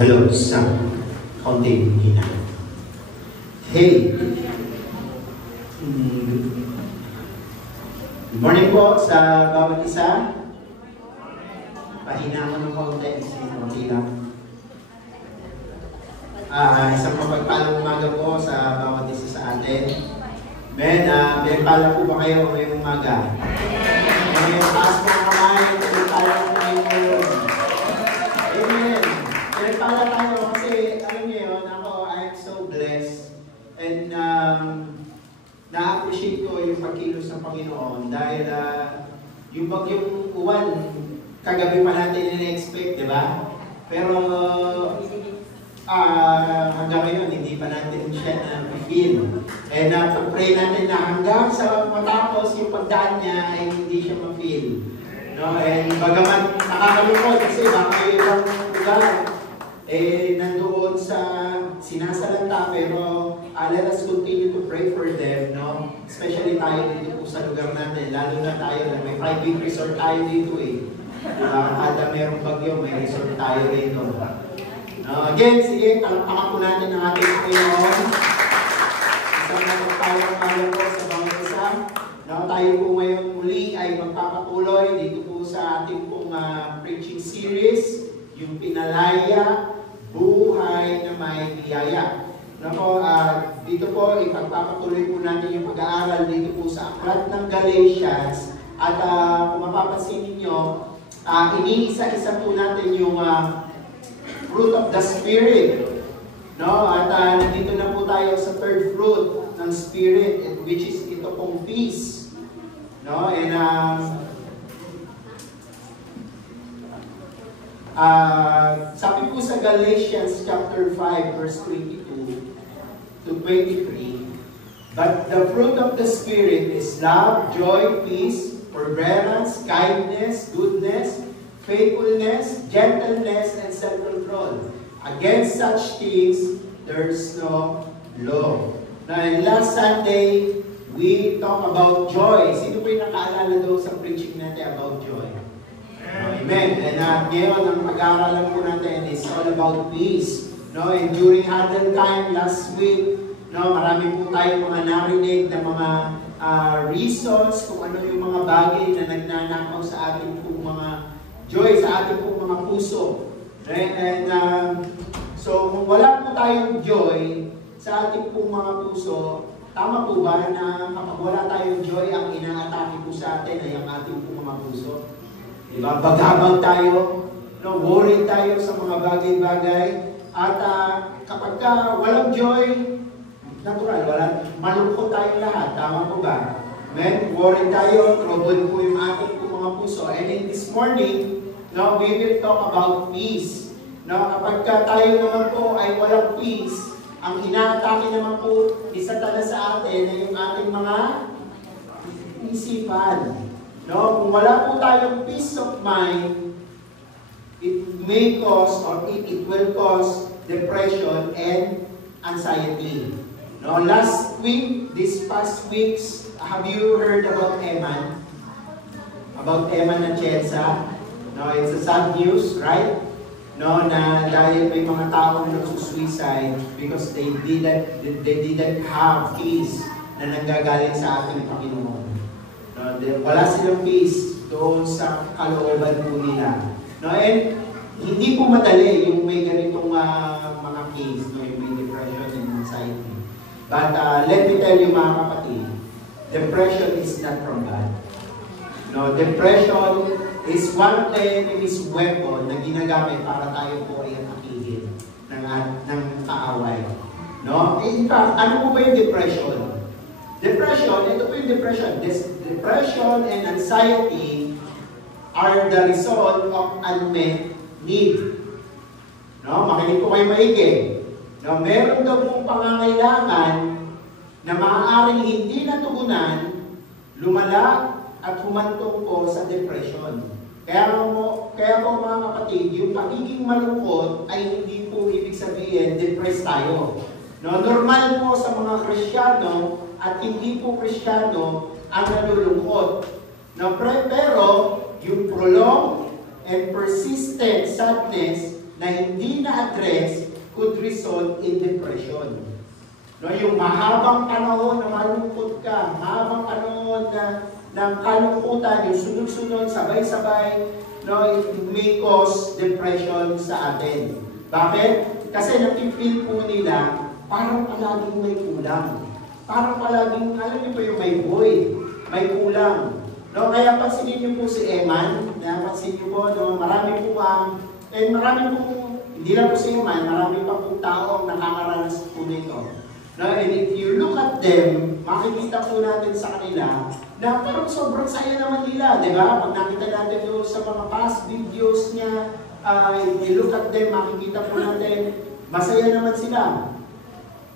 Hello, sa kaunting hina. Hey! Good morning po sa bawat isa. Pahina mo ng kaunti, kaunti lang. Isang mapagpalang umaga po sa bawat isa sa atin. Ben, pinagpala po ba kayo ngayong umaga? Ngayong taas po ang kamay, pinagpala po kayo ngayon. Amen! Pinagpala tayo kasi, alam niyo yun, ako, I'm so blessed. And na-appreciate ko yung pagkilos ng Panginoon dahil yung bagyong uwan, kagabi pa natin in-expect, di ba? Pero hanggang ngayon, hindi pa natin siya na-feel. And pag-pray natin na hanggang sa matapos yung pagdaan niya ay hindi siya ma-feel. No? And bagaman nakakalungkot kasi baka yung ibang lugar nandoon sa sinasalanta, pero let us continue to pray for them, no? Especially tayo dito po sa lugar natin, lalo na tayo, may private resort tayo dito kada merong bagyo, may resort tayo dito. Again, sige, talakpakan po natin ang ating Panginoon. Isang magpapayang po sa bawat isa. Tayo po ngayon muli ay magpapatuloy dito po sa ating pong preaching series, yung Pinalaya, Buhay na May Biyaya. Dito po, ipagpapatuloy po natin yung pag-aaral dito po sa Aklat ng Galatians. At kung mapapansin ninyo, iniisa-isa po natin yung fruit of the Spirit. At nandito na po tayo sa third fruit ng Spirit, which is ito pong peace. And sabi po sa Galatians chapter 5 verse 22 to 23, but the fruit of the Spirit is love, joy, peace, forbearance, kindness, goodness, faithfulness, gentleness, and self-control. Against such things, there's no law. Now, last Sunday, we talked about joy. Sino po yung nakaalala doon sa preaching natin about joy? Amen. And ngayon, ang pag-aaralan po natin is all about peace. And during huddle time last week, marami po tayong mga narinig na mga reasons kung ano yung mga bagay na nagnanakaw sa ating pong mga joy, sa ating pong mga puso. And so, kung wala po tayong joy sa ating pong mga puso, tama po ba na kapag wala tayong joy, ang inaatake po sa atin ay ang ating pong mga puso? Diba? Baghabag tayo, worried tayo sa mga bagay-bagay, at kapag walang joy, natural, malungkot tayong lahat, tama po ba? Amen? Worried tayo, troubled po yung ating pong mga puso. And in this morning, we will talk about peace. Kapag tayo naman po ay walang peace, ang inaatake naman po ni Satanas sa atin ay yung ating mga isipan. Kung wala po tayong peace of mind, it may cause or it will cause depression and anxiety. Last week, these past weeks, have you heard about Eman? About Eman Atienza? It's a sad news, right? Na dahil may mga tao na nagsusuicide because they didn't have peace na nanggagaling sa ating Panginoon. Wala silang peace doon sa kalooban po nila. And hindi po madali yung may ganitong mga case, yung may depression and anxiety. But let me tell you mga kapatid, depression is not from God. Depression is one enemy's weapon na ginagamit para tayo po ay atakihin ng kaaway. In fact, ano po ba yung depression? Ito po yung depression. Depression and anxiety are the result of unmet need. Makinig po kayo maigi. Meron daw pong pangangailangan na maaaring hindi natugunan, lumala at humantong po sa depression. Kaya po mga kapatid, yung pagiging malungkot ay hindi po ibig sabihin depressed tayo. Normal po sa mga Kristiyano at hindi po Kristiyano ang nalulungkot. Pero yung prolonged and persistent sadness na hindi na-address could result in depression. No, yung mahabang panahon na malungkot ka, mahabang panahon na ng kalungkutan, yung sunod-sunod, sabay-sabay, no, it may cause depression sa atin. Bakit? Kasi napipil po nila, parang palaging may kulang. Parang palaging, alam niyo po yung may void, may kulang. No, kaya pansinin niyo po si Eman, napansin niyo po, no, marami po hindi lang po si Eman, marami pa po tao ang nakakaranas po nito. No, and if you look at them, makikita po natin sa kanila na parang sobrang saya naman nila, di ba? Pag nakita natin doon sa mga past videos niya, if you look at them, makikita po natin, masaya naman sila.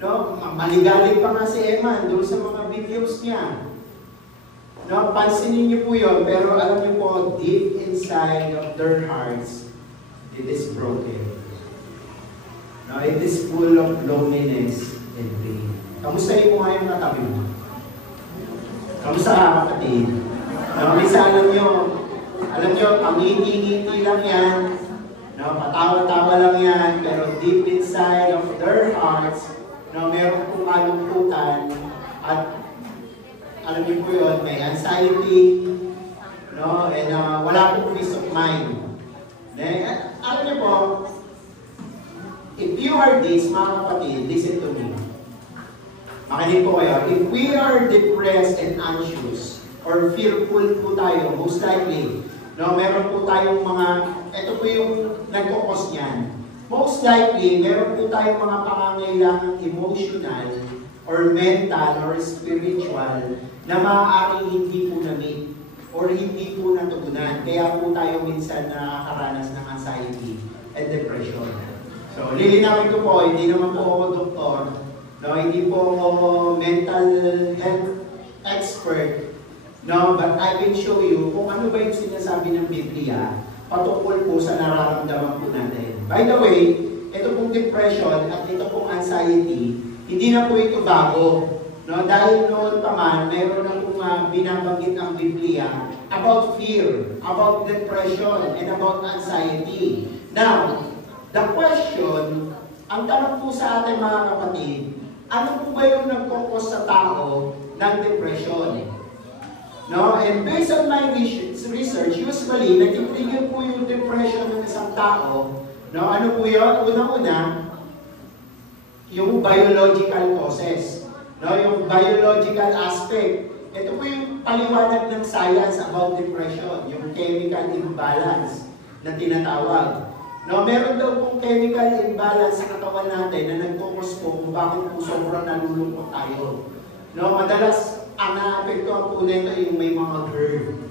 No? Maligalig pa nga si Eman doon sa mga videos niya. No? Pansinin niyo po yun, pero alam niyo po, deep inside of their hearts, it is broken. No? It is full of loneliness and pain. Kamusta yung mga yung katabi mo? Kamusta ka, kapatid? No? Misa alam niyo, pangiti-ngiti lang yan, no? Patawa-tawa lang yan, pero deep inside of their hearts, no, meron pong kalungkutan at alam niyo po yun, may anxiety, no, and wala pong peace of mind. Alam niyo po, if you are this, mga kapatid, listen to me. Makinig po kayo. If we are depressed and anxious or fearful po tayo, most likely, no, meron po tayong mga, ito po yung nagkukos niyan. Most likely, meron po tayong mga pangangailangang emotional or mental or spiritual na maaaring hindi po na-meet or hindi po natugunan. Kaya po tayo minsan nakakaranas ng anxiety and depression. So, lilinawin ko po, hindi naman po ako doktor, no, hindi po ako mental health expert, no, but I can show you kung ano ba yung sinasabi ng Biblia patungkol po sa nararamdaman po natin. By the way, ito pong depression at ito pong anxiety, hindi na po ito bago. No? Dahil noon pa man, mayroon na pong binabanggit ang Biblia about fear, about depression, and about anxiety. Now, the question, ang tanong po sa atin mga kapatid, ano po ba yung nagkukos sa tao ng depression? No? And based on my research, usually, nag-trigger po yung depression ng isang tao. No? Ano po yun? Una-una, yung biological causes. No? Yung biological aspect. Ito po yung paliwanag ng science about depression, yung chemical imbalance na tinatawag. No? Meron daw pong chemical imbalance sa katawan natin na nagkukos po kung bakit po sobrang nalulungkot tayo. No? Madalas, ang naapektuhan po nito yung may mga GERD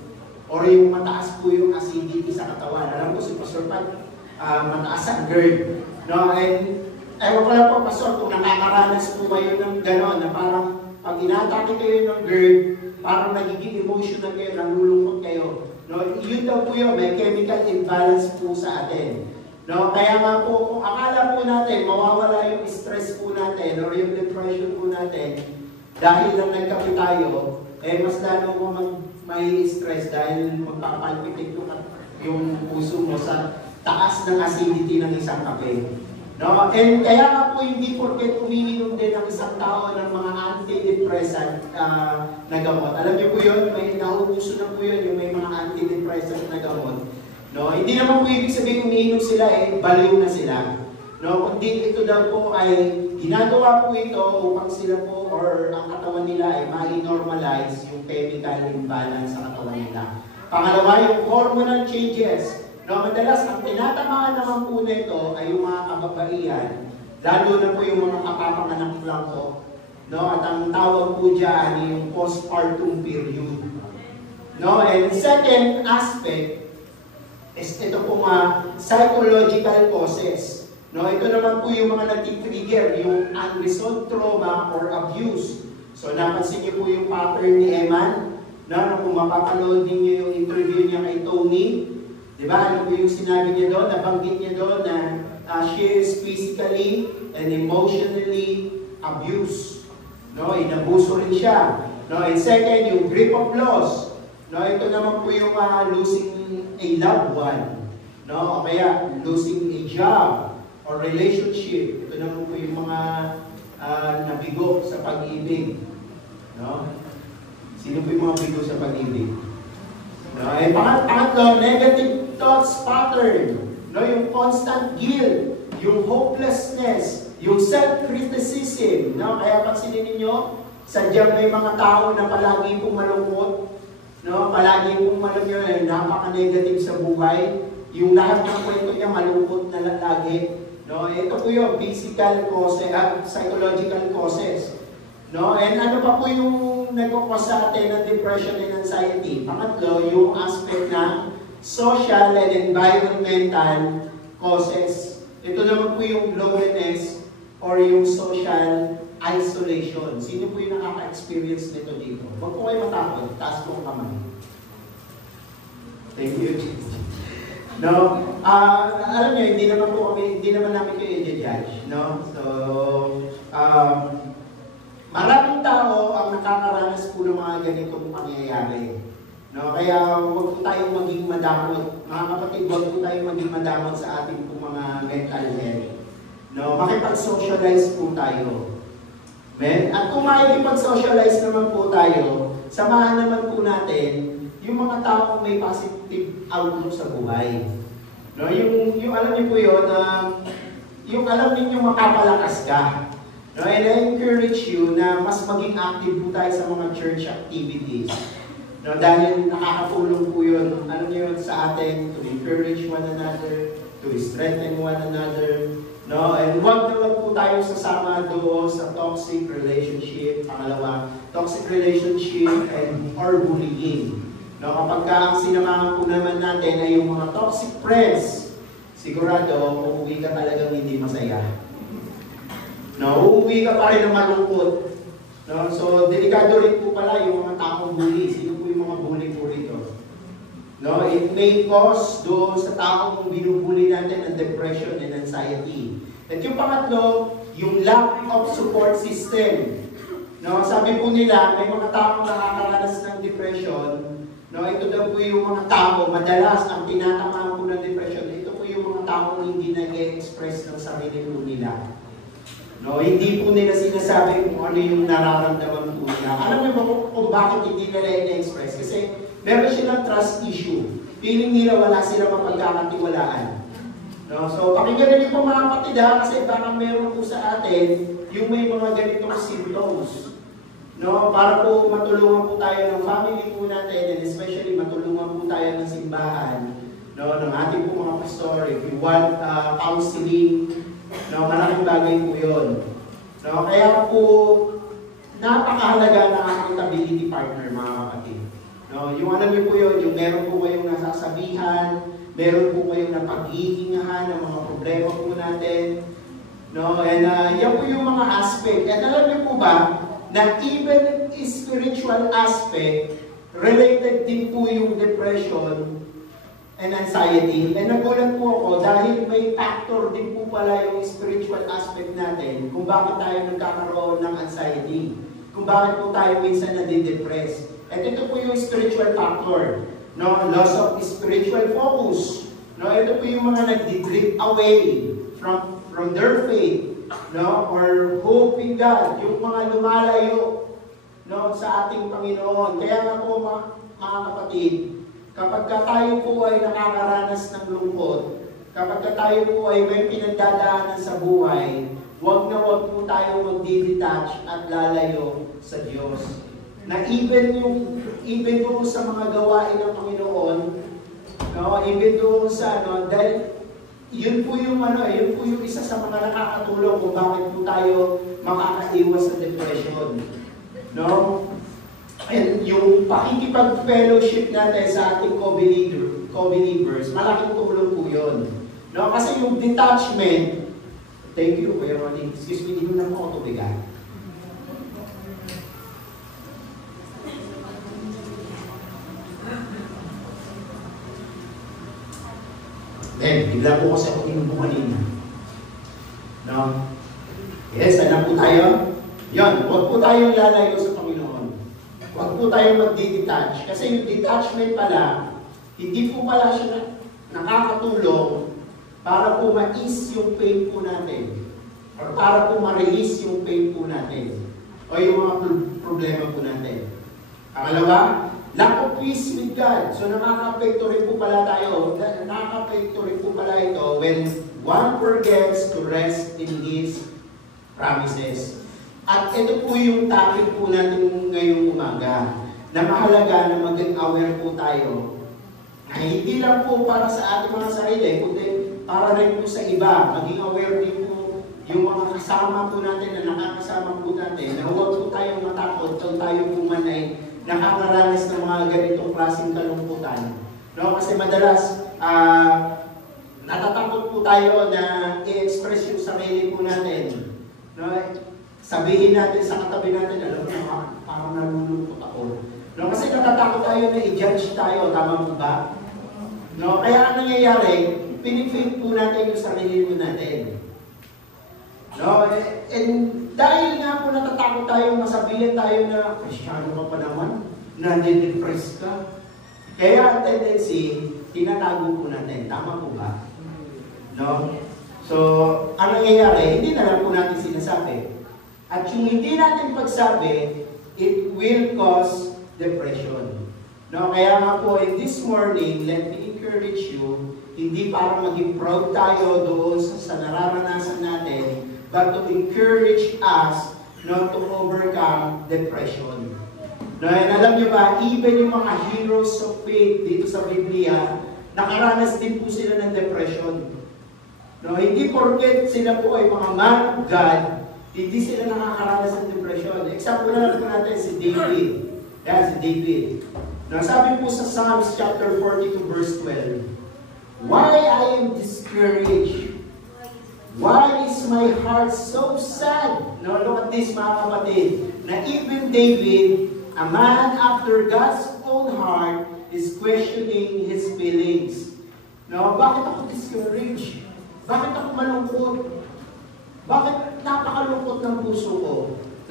or yung mataas po yung acidity sa katawan. Alam ko si Pastor Pat, mataas ang GERD. No? And ewan ko lang po, Pastor, kung nakakaranas po kayo ng gano'n, na parang pag inatake kayo ng GERD, parang nagiging emotional kayo, nalulungkot kayo. No? Yun daw po yun, may chemical imbalance po sa atin. No? Kaya nga po, kung akala po natin, mawawala yung stress po natin or yung depression po natin, dahil lang nagkape tayo, mas lalo mo may stress dahil magpapalpitin yung puso mo sa taas ng acidity ng isang kape. No? And kaya nga po hindi porket umiinom din ang isang tao ng mga antidepressant na gamot. Alam niyo po yun, may nauuso na po yun, yung may mga antidepressant na gamot. No? Hindi naman po ibig sabihin umiinom sila, baliw na sila. No? Kundi ito daw po ay ginagawa po ito upang sila po or ang katawan nila ay ma-normalize yung chemical imbalance sa katawan nila. Pangalawa, yung hormonal changes. No, madalas, ang tinatamaan naman po nito ay yung mga kababaihan, lalo na po yung mga kapapanganak lang po. No, at ang tawag po dyan yung postpartum period. No, and second aspect is ito po psychological causes. No, ito naman po yung mga nag-trigger, yung unresolved trauma or abuse. So, napansin niyo po yung pattern ni Eman, na kung mapapanood niyo yung interview niya kay Tony, di ba? Ano po yung sinabi niya doon? Nabanggit niya doon na she is physically and emotionally abused. No, inabuso rin siya. No, and second, yung grip of loss. No, ito naman po yung losing a loved one. No, o kaya losing a job or relationship. Ito naman po yung mga nabigo sa pag-ibig. No? Sino po yung mga bigo sa pag-ibig? No? Pangatlo, negative thoughts pattern. No? Yung constant guilt, yung hopelessness, yung self-criticism. No? Kaya pansinin ninyo, sadyang may mga tao na palagi pong malungkot. No? Palagi pong napaka-negative sa buhay. Yung lahat ng kwento niya malungkot na lagi. No? Ito po yung physical causes, psychological causes. No? And ano pa po yung nagkukos sa atin ng depression and anxiety? Pangatlo, yung aspect ng social and environmental causes. Ito naman po yung loneliness or yung social isolation. Sino po yung nakaka-experience nito dito? Huwag po kayo matakot. Taas po ang kamay. Thank you. No, alam niyo, hindi naman namin kayo i-judge, no? So, maraming tao ang nakakaranas po ng mga ganitong pangyayari. No, kaya huwag po tayong maging madamot. Mga kapatid, huwag po tayong maging madamot sa ating po mga mental health. No, makipag-socialize po tayo. At kung makikipag-socialize naman po tayo, samahan naman po natin yung mga taong may positive outlook sa buhay. No, yung alam niyo po yun, yung alam niyo makapalakas ka. No, and I encourage you na mas maging active po tayo sa mga church activities. No, dahil nakakatulong po yun, ano niyo sa atin, to encourage one another, to strengthen one another. No, and wag po tayo sasama doon sa toxic relationship. Pangalawa, toxic relationship or bullying. No, kapag ang sinamahan po naman natin ay yung mga toxic friends, sigurado, uuwi ka talagang hindi masaya. No, uuwi ka pa rin na malungkot. No, so, delikado rin po pala yung mga taong bully. Sino po yung mga bully po rito? No, it may cause doon sa taong binubully natin ng depression and anxiety. At yung pangatlo, yung lack of support system. No, sabi po nila, may mga taong nakakaranas ng depression. No, ito daw po yung mga tao, madalas ang tinatamaan po ng depression, ito po yung mga taong hindi nag-express ng sarili po nila. No, hindi po nila sinasabi kung ano yung nararamdaman po nila. Alam niyo ba kung bakit hindi nila i-express? Kasi meron silang trust issue. Feeling nila wala silang mapagkakatiwalaan. No, so pakinggan niyo po mga kapatid kasi baka meron po sa atin yung may mga ganitong symptoms. No, para po matulungan po tayo ng family po natin and especially matulungan po tayo ng simbahan, no, ng ating po mga pastor, if you want counseling, no, malaking bagay po yun. No, kaya po napakahalaga ng accountability partner, mga kapatid. No, yung alam niyo po yun, yung meron po kayong nasasabihan, meron po kayong napaghihingahan ng mga problema po natin. No, and yan po yung mga aspect. At alam niyo po ba, na even spiritual aspect, related din po yung depression and anxiety. And nagulat po ako dahil may factor din po pala yung spiritual aspect natin kung bakit tayo nagkakaroon ng anxiety. Kung bakit po tayo minsan nadidepress. At ito po yung spiritual factor. No? Loss of spiritual focus. No? Ito po yung mga nagdi-drift away from their faith. No, or hope in God, yung mga lumalayo, no, sa ating Panginoon. Kaya nga po mga kapatid, kapag tayo po ay nakakaranas ng lungkot, kapag tayo po ay may pinagdadaanan sa buhay, wag po tayo magdi-detach at lalayo sa Diyos. Na even doon sa mga gawain ng Panginoon, no, even doon sa dahil yun po yung isa sa mga nakakatulong kung bakit po tayo makakaiwas sa depression. No? And yung pakikipag-fellowship natin sa ating co-believers, malaking tulong po yun. No? Kasi yung detachment, thank you, Kuya Ronnie. Excuse me, hindi mo na ako tubigan. Bigla po kasi ako din po kanina. No? Yes, alam po tayo? Yan, huwag po tayong lalayo sa Panginoon. Huwag po tayong mag-detach. Kasi yung detachment pala, hindi po pala siya nakakatulong para po ma-ease yung pain po natin. Or para po ma-release yung pain po natin. O yung mga problema po natin. Pangalawa, lack of peace with God. So nakaka-apekto rin po pala tayo. Nakaka-apekto rin po pala ito when one forgets to rest in His promises. At ito po yung topic po natin ngayong umaga. Na mahalaga na maging aware po tayo. Na hindi lang po para sa ating mga sarili, kundi para rin po sa iba. Maging aware din po yung mga kasama po natin na nakakasama po natin. Na huwag po tayong matakot kung tayo po man ay nakakaranas ng mga ganitong klaseng kalungkutan. No? Kasi madalas, natatakot po tayo na i-express yung sarili po natin. No? Sabihin natin sa katabi natin, alam mo, parang nalulungkot ako. No? Kasi natatakot tayo na i-judge tayo, tama po ba? No? Kaya ang nangyayari, pinifake po natin yung sarili po natin. No? And dahil nga po natatakot tayo, masabihin tayo na, Kristiyano ka pa naman, nade-depress ka. Kaya ang tendency, tinatago po natin. Tama po ba? No? So, ang nangyayari, hindi na lang po natin sinasabi. At yung hindi natin pagsabi, it will cause depression. No? Kaya nga po, this morning, let me encourage you, hindi para maging proud tayo doon sa nararanasan natin, but to encourage us not to overcome depression. No, and alam niyo ba, even yung mga heroes of faith dito sa Biblia, nakaranas din po sila ng depression. No, hindi porket sila po ay mga man of God, hindi sila nakakaranas ng depression. Example na lang natin si David. Yan, si David. No, sabi po sa Psalms chapter 42 verse 12, "Why I am discouraged? Why is my heart so sad?" No, look at this mga kapatid. Na even David, a man after God's own heart, is questioning his feelings. No, bakit ako discouraged? Bakit ako malungkot? Bakit napakalungkot ng puso ko?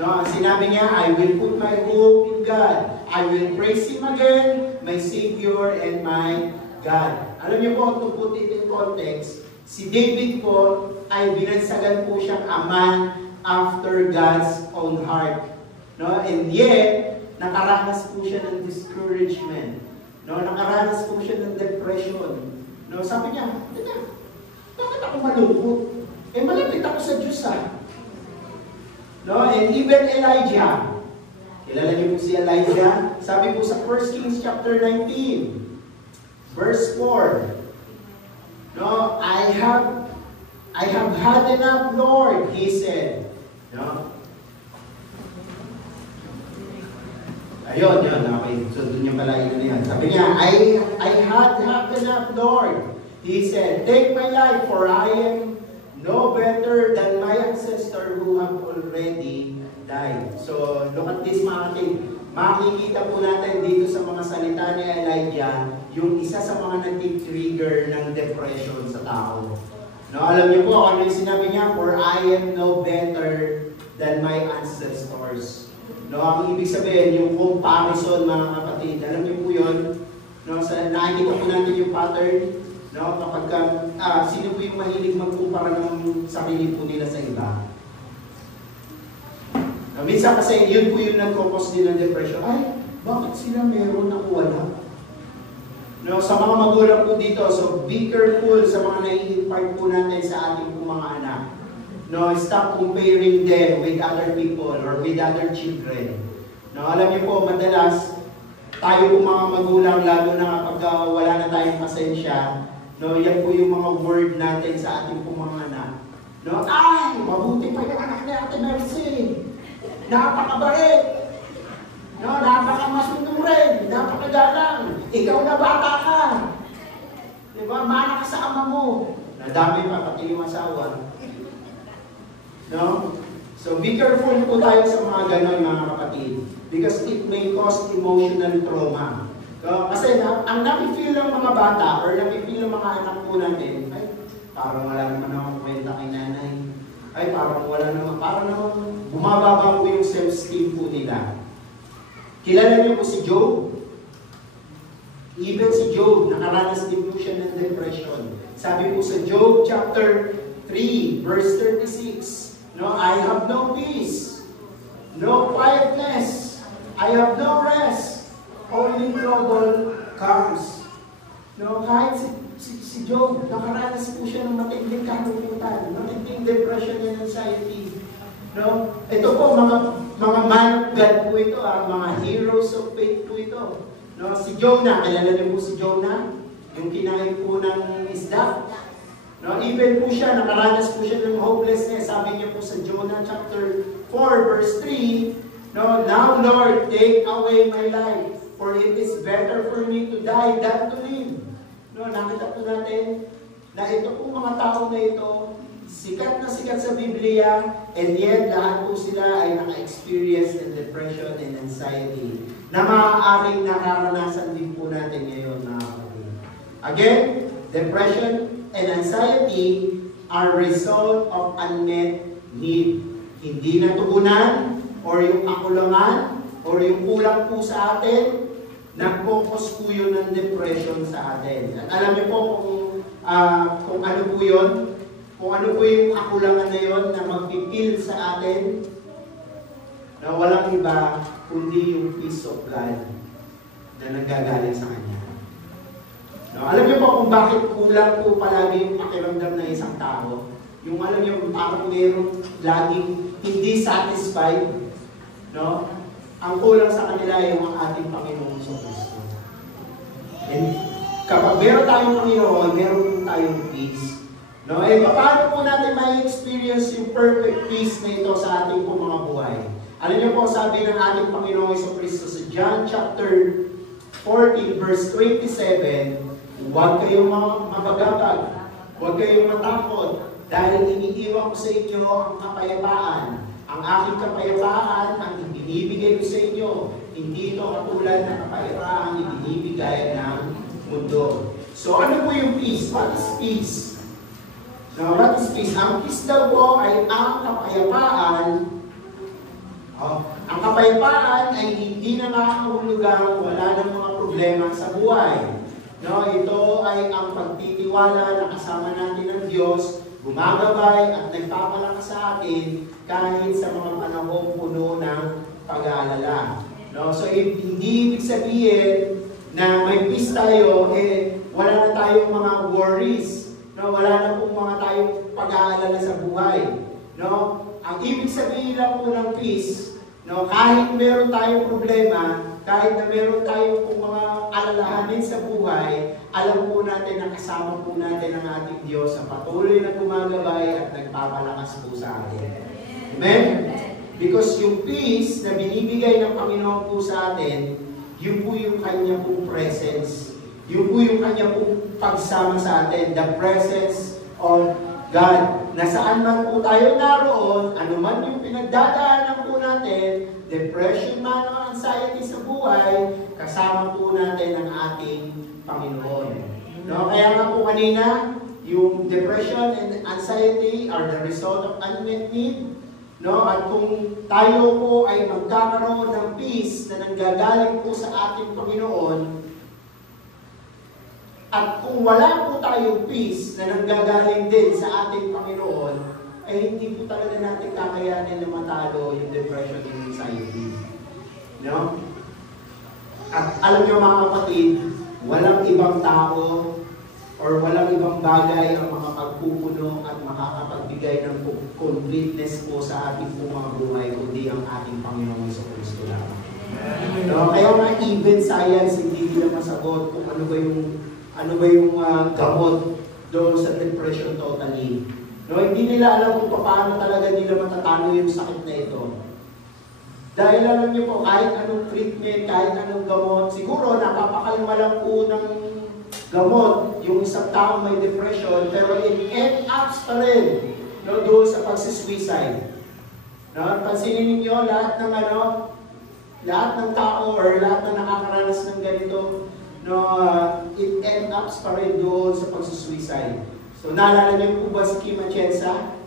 No, sinabi niya, I will put my hope in God. I will praise Him again, my Savior and my God. Alam niyo po, to put it in context, si David po ay binansagan po siyang a man after God's own heart. No? And yet, nakaranas po siya ng discouragement. No? Nakaranas po siya ng depression. No? Sabi niya, bakit ako malungkot? Malapit ako sa Diyos No? And even Elijah, kilala niyo po si Elijah? Sabi po sa 1 Kings chapter 19, verse 4, no, I have had enough, Lord, he said. No? Ayun, okay. So, dun yung pala yun yan. Sabi niya, I had enough, Lord. He said, take my life, for I am no better than my ancestor who have already died. So, look at this mga kapatid. Makikita po natin dito sa mga salita ni Elijah, yung isa sa mga nag-trigger ng depression sa tao. No, alam niyo po, ano yung sinabi niya? For I am no better than my ancestors. No, ang ibig sabihin, yung comparison mga kapatid, alam niyo po yun? No, nakikita po natin yung pattern. No, kapag sino po yung mahilig magkumpara ng sarili po nila sa iba? No, minsan kasi yun po yung nagkakos din ng depression. Ay, bakit sila meron ako wala? No, sa mga magulang po dito, so be careful sa mga nai-impart po natin sa ating po mga anak. No, stop comparing them with other people or with other children. No, alam niyo po, madalas tayo po mga magulang, lalo na kapag wala na tayong pasensya, no, yan po yung mga word natin sa ating po mga anak. No, ay, mabuti pa yung anak ni Ate Mercy. Napakabait. No, napakamasundong, napakagalang. Ikaw na bata ka. Diba? Mana ka sa ama mo. Nadami pa, pati yung asawa. No? So, be careful po tayo sa mga ganon, mga kapatid. Because it may cause emotional trauma. So, kasi ang napifeel ng mga bata or napifeel ng mga anak po natin, ay, parang wala naman akong kwenta kay nanay. Ay, parang wala naman, parang bumababa po yung self-esteem po nila. Kilala niyo po si Job? Even si Job, nakaranas din po siya ng depression. Sabi po sa Job chapter 3, verse 36, no, I have no peace, no quietness, I have no rest, only trouble comes. No, kahit si Job, nakaranas po siya ng matinding kalungkutan, matinding depression and anxiety. No, ito po mga man of God po ito, mga heroes of faith po ito. No, si Jonah, kilala niyo po si Jonah, yung kinain po ng isda. No, even po siya, nakaranas po siya ng hopelessness. Sabi niya po sa Jonah chapter 4 verse 3, no, now Lord, take away my life, for it is better for me to die than to live. No, nakita po natin na ito po mga tao na ito, sikat na sikat sa Biblia, and yet lahat po sila ay naka-experience ng depression and anxiety na maaaring nararanasan din po natin ngayon, mga kapatid. Again, depression and anxiety are result of unmet need. Hindi natugunan, or yung kakulangan, or yung kulang po sa atin, nag-focus po yun ng depression sa atin. At alam niyo po kung ano po yun, kung ano po yung kakulangan na yun na magpipil sa atin, na walang iba kundi yung peace of God na nanggagaling sa Kanya. No, alam niyo po kung bakit kulang po palagi yung pakiramdam ng isang tao? Yung alam niyo, parang mayroong laging hindi satisfied, no? Ang kulang sa kanila ay yung ating Panginoong Kristo. And kapag meron tayong Panginoon, meron tayong peace. No? Eh, paano po natin ma-experience yung perfect peace na ito sa ating po mga buhay? Alam niyo po, sabi ng ating Panginoong Kristo sa John chapter 14 verse 27, huwag kayong mabagabag, huwag kayong matakot, dahil iniiwan ko sa inyo ang kapayapaan. Ang aking kapayapaan ang ibinibigay ko sa inyo. Hindi ito katulad ng kapayapaan ibinibigay ng mundo. So ano po yung peace? What is peace? Now, what is peace? Ang peace daw po ay ang kapayapaan. Ang kapayapaan ay hindi na nakakahulugang wala ng mga problema sa buhay. No, ito ay ang pagtitiwala na kasama natin ng Diyos, gumagabay at nagpapalakas sa atin kahit sa mga panahon puno ng pag-aalala. No? So, hindi ibig sabihin na may peace tayo, wala na tayong mga worries. No? Wala na pong mga tayong pag-aalala sa buhay. No? Ang ibig sabihin lang po ng peace, no? Kahit meron tayong problema, kahit na meron tayong pong mga alalahanin sa buhay, alam po natin na kasama po natin ang ating Diyos sa patuloy na gumagabay at nagpapalakas po sa atin. Amen? Because yung peace na binibigay ng Panginoon po sa atin, yun po yung Kanya pong presence. Yun po yung Kanya pong pagsama sa atin. The presence of God. Nasaan man po tayo naroon, anuman yung pinagdadaanan po natin, depression man o anxiety sa buhay, kasama po natin ang ating Panginoon. No? Kaya nga po kanina, yung depression and anxiety are the result of unmet need. No? At kung tayo po ay magkakaroon ng peace na nanggagaling po sa ating Panginoon, at kung wala po tayong peace na nanggagaling din sa ating Panginoon, ay hindi po talaga natin kakayanin na matalo yung depression and anxiety. No? At alam niyo mga kapatid, walang ibang tao or walang ibang bagay ang makapagpupuno at makakapagbigay ng completeness po sa ating po mga buhay, kundi ang ating Panginoong Kristo lang. No? Kaya nga even science hindi nila masagot kung ano ba yung gamot doon sa depression totally. No, hindi nila alam kung paano talaga nila matatalo yung sakit na ito. Dahil alam niyo po, kahit anong treatment, kahit anong gamot, siguro napapakalma lang po ng gamot yung isang taong may depression, pero it ends up pa rin, no, doon sa pagsisuicide. No, pansinin niyo lahat ng tao or lahat ng nakakaranas ng ganito, no, it ends up pa rin doon sa pagsusuicide. So, naalala niyo po ba si Kim Atienza?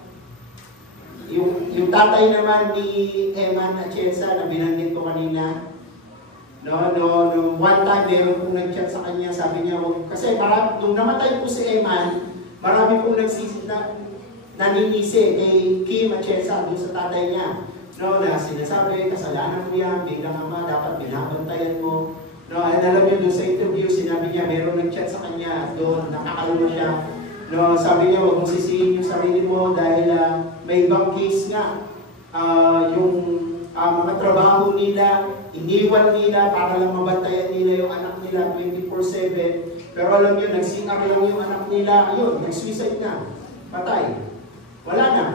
Yung tatay naman ni Eman Atienza na binanggit ko kanina. No, one time, meron pong nag-chat sa kanya, sabi niya, kasi nung namatay po si Eman, marami pong naninisi kay Kim Atienza doon sa tatay niya. No, na sinasabi, kasalanan mo yan, bilang ama, dapat binabantayan mo. No, and alam niyo doon sa interview, sinabi niya, meron nag-chat sa kanya at doon, nakakalma siya. No, sabi niya, huwag mong sisihin yung sarili mo dahil may ibang case nga. Yung mga trabaho nila, iniwan nila para lang mabantayan nila yung anak nila 24/7. Pero alam niyo, nag-sing-up lang yung anak nila, ayun, nag-suicide na, patay. Wala na.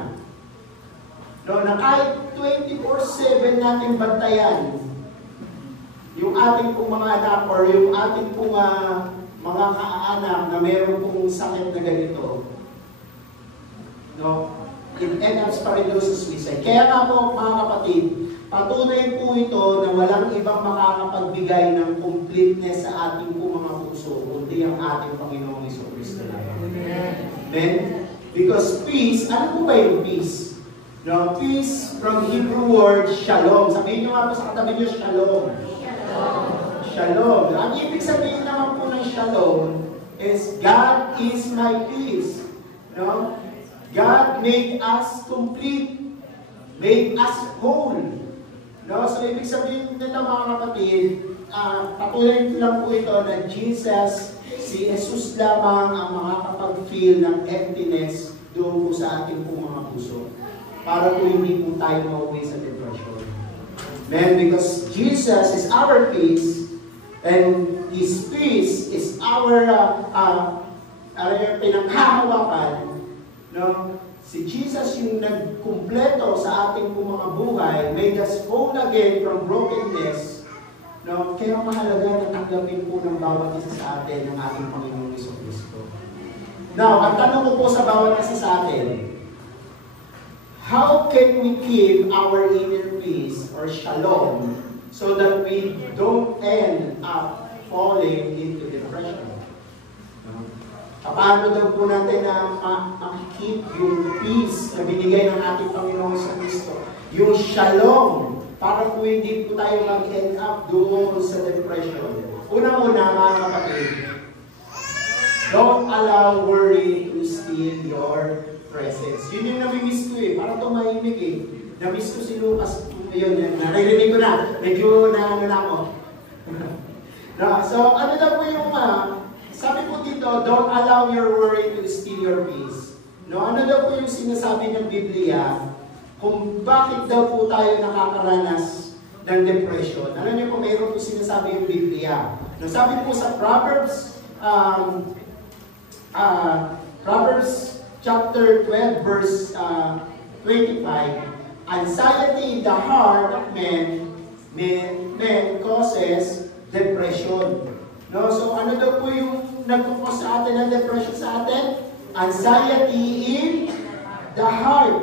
No, na kahit 24/7 natin bantayan yung ating pong mga anak or yung ating pong mga kaanak na meron pong sakit na ganito, no, it ends up pa rin doon sa suicide. Kaya nga po, mga kapatid, patunay po ito na walang ibang makakapagbigay ng completeness sa ating pong mga puso, kundi ang ating Panginoong Jesucristo na yun. Amen? Because peace, ano po ba yung peace? No, peace from Hebrew word, shalom. Sabihin nyo nga po sa katabi nyo, shalom. Shalom. Ang ibig sabihin naman po ng shalom is God is my peace. No? God made us complete. Made us whole. No? So, ibig sabihin nito mga kapatid, patuloy lang po ito na Jesus, si Jesus lamang ang makakapag-feel ng emptiness doon po sa ating pong mga puso. Para po hindi po tayo mauwi sa depression. Man, because Jesus is our peace, and His peace is our pinanghahawakan. No? Si Jesus yung nagkumpleto sa ating pong mga buhay, made us whole again from brokenness. No? Kaya mahalaga na tanggapin po ng bawat isa sa atin ng ating Panginoong Jesucristo. Now, ang tanong ko po sa bawat isa sa atin, how can we keep our inner peace or shalom so that we don't end up falling into depression? Paano daw po natin na makikip yung peace na binigay ng ating Panginoong Jesucristo? Yung shalom, para po hindi po tayo mag-end up doon sa depression. Una-una, mga kapatid, don't allow worry to steal your presence. Yun yung namimiss ko eh. Parang tumahimik eh. Namiss ko si Lucas. Ayun, naririnig ko na. Medyo na ako. No, so, ano na po yung, sabi po dito, don't allow your worry to steal your peace. No, ano daw po yung sinasabi ng Biblia kung bakit daw po tayo nakakaranas ng depression? Alam niyo po, mayroon po sinasabi yung Biblia. No, sabi po sa Proverbs, Proverbs chapter 12, verse 25, anxiety in the heart of men causes depression. No? So ano daw po yung nagkukos sa atin ng depression sa atin? Anxiety in the heart.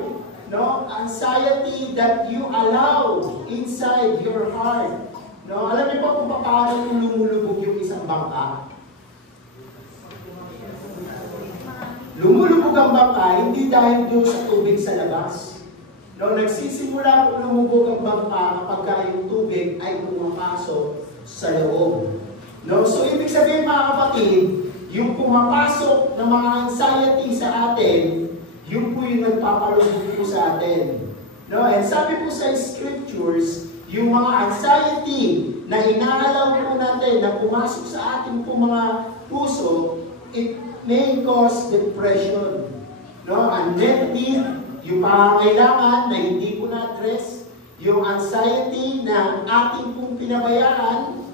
No? Anxiety that you allow inside your heart. No? Alam niyo po kung paano lumulubog yung isang bangka? Lumulubog ang bangka, hindi dahil doon sa tubig sa labas. No, nagsisimula po lumubog ang bangka kapag yung tubig ay pumapasok sa loob. No, so ibig sabihin mga kapatid, yung pumapasok ng mga anxiety sa atin, yung po yung nagpapalubog po sa atin. No, and sabi po sa scriptures, yung mga anxiety na inaalaw po natin na pumasok sa ating po mga puso, it may cause depression. No? Unmet need, yung pangangailangan na hindi po na-address, yung anxiety na ating pong pinabayaan,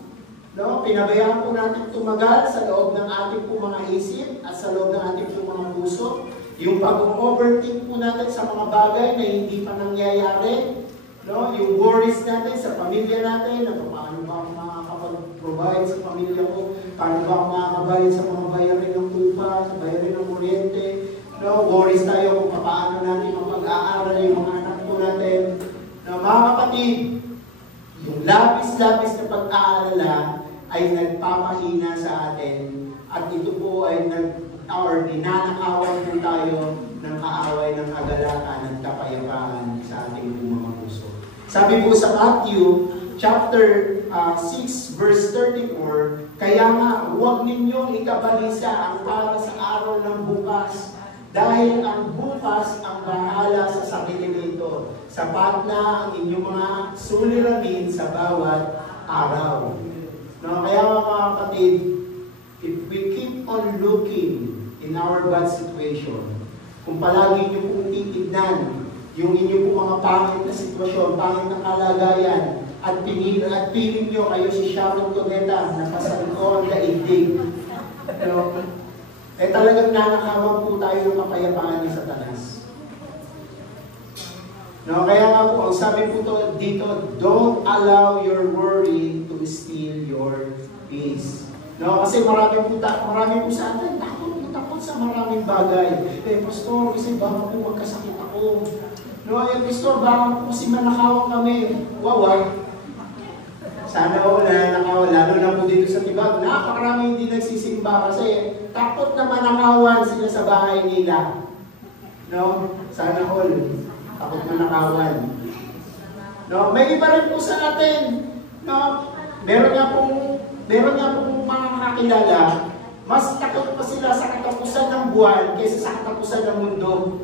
no? Pinabayaan po natin tumagal sa loob ng ating pong mga isip at sa loob ng ating pong mga puso, yung pag-overthink po natin sa mga bagay na hindi pa nangyayari, no? Yung worries natin sa pamilya natin, na paano ba ako makakapag-provide sa pamilya ko, paano ba ako makakabayad sa mga bayarin ng tupa, sa bayarin ng kuryente, no? Worries tayo kung paano natin mapag-aaral yung mga anak po natin. No, mga kapatid, yung labis-labis na pag-aalala ay nagpapahina sa atin at ito po ay dinanakawan po tayo ng kaaway ng kagalakan at kapayapaan sa ating mga puso. Sabi po sa Matthew chapter 6 verse 34, Kaya nga, huwag ninyong ikabalisa ang para sa araw ng bukas. Dahil ang bukas ang bahala sa sarili nito. Sapat na ang inyong mga suliranin sa bawat araw. No, kaya mga kapatid, if we keep on looking in our bad situation, kung palagi niyo pong titignan yung inyong pong mga pangit na sitwasyon, pangit na kalagayan, at piling niyo kayo si Sharon Cuneta na pasaliko ang daigdig. No? Eh talagang nanakawan po tayo ng kapayapaan ni Satanas. No, kaya nga po, ang sabi po dito, don't allow your worry to steal your peace. No, kasi marami po sa atin, takot sa maraming bagay. Eh, Pastor, kasi baka po magkasakit ako. No, Pastor, baka po kasi manakawan kami. Wow. Sana ako nanakawan, lalo na po dito sa Tibag. Napakarami hindi nagsisimba kasi takot na manakawan sila sa bahay nila. No? Sana all. Takot manakawan. No? May iba rin po sa atin. No? Meron nga pong mga kakilala, mas takot pa sila sa katapusan ng buwan kaysa sa katapusan ng mundo.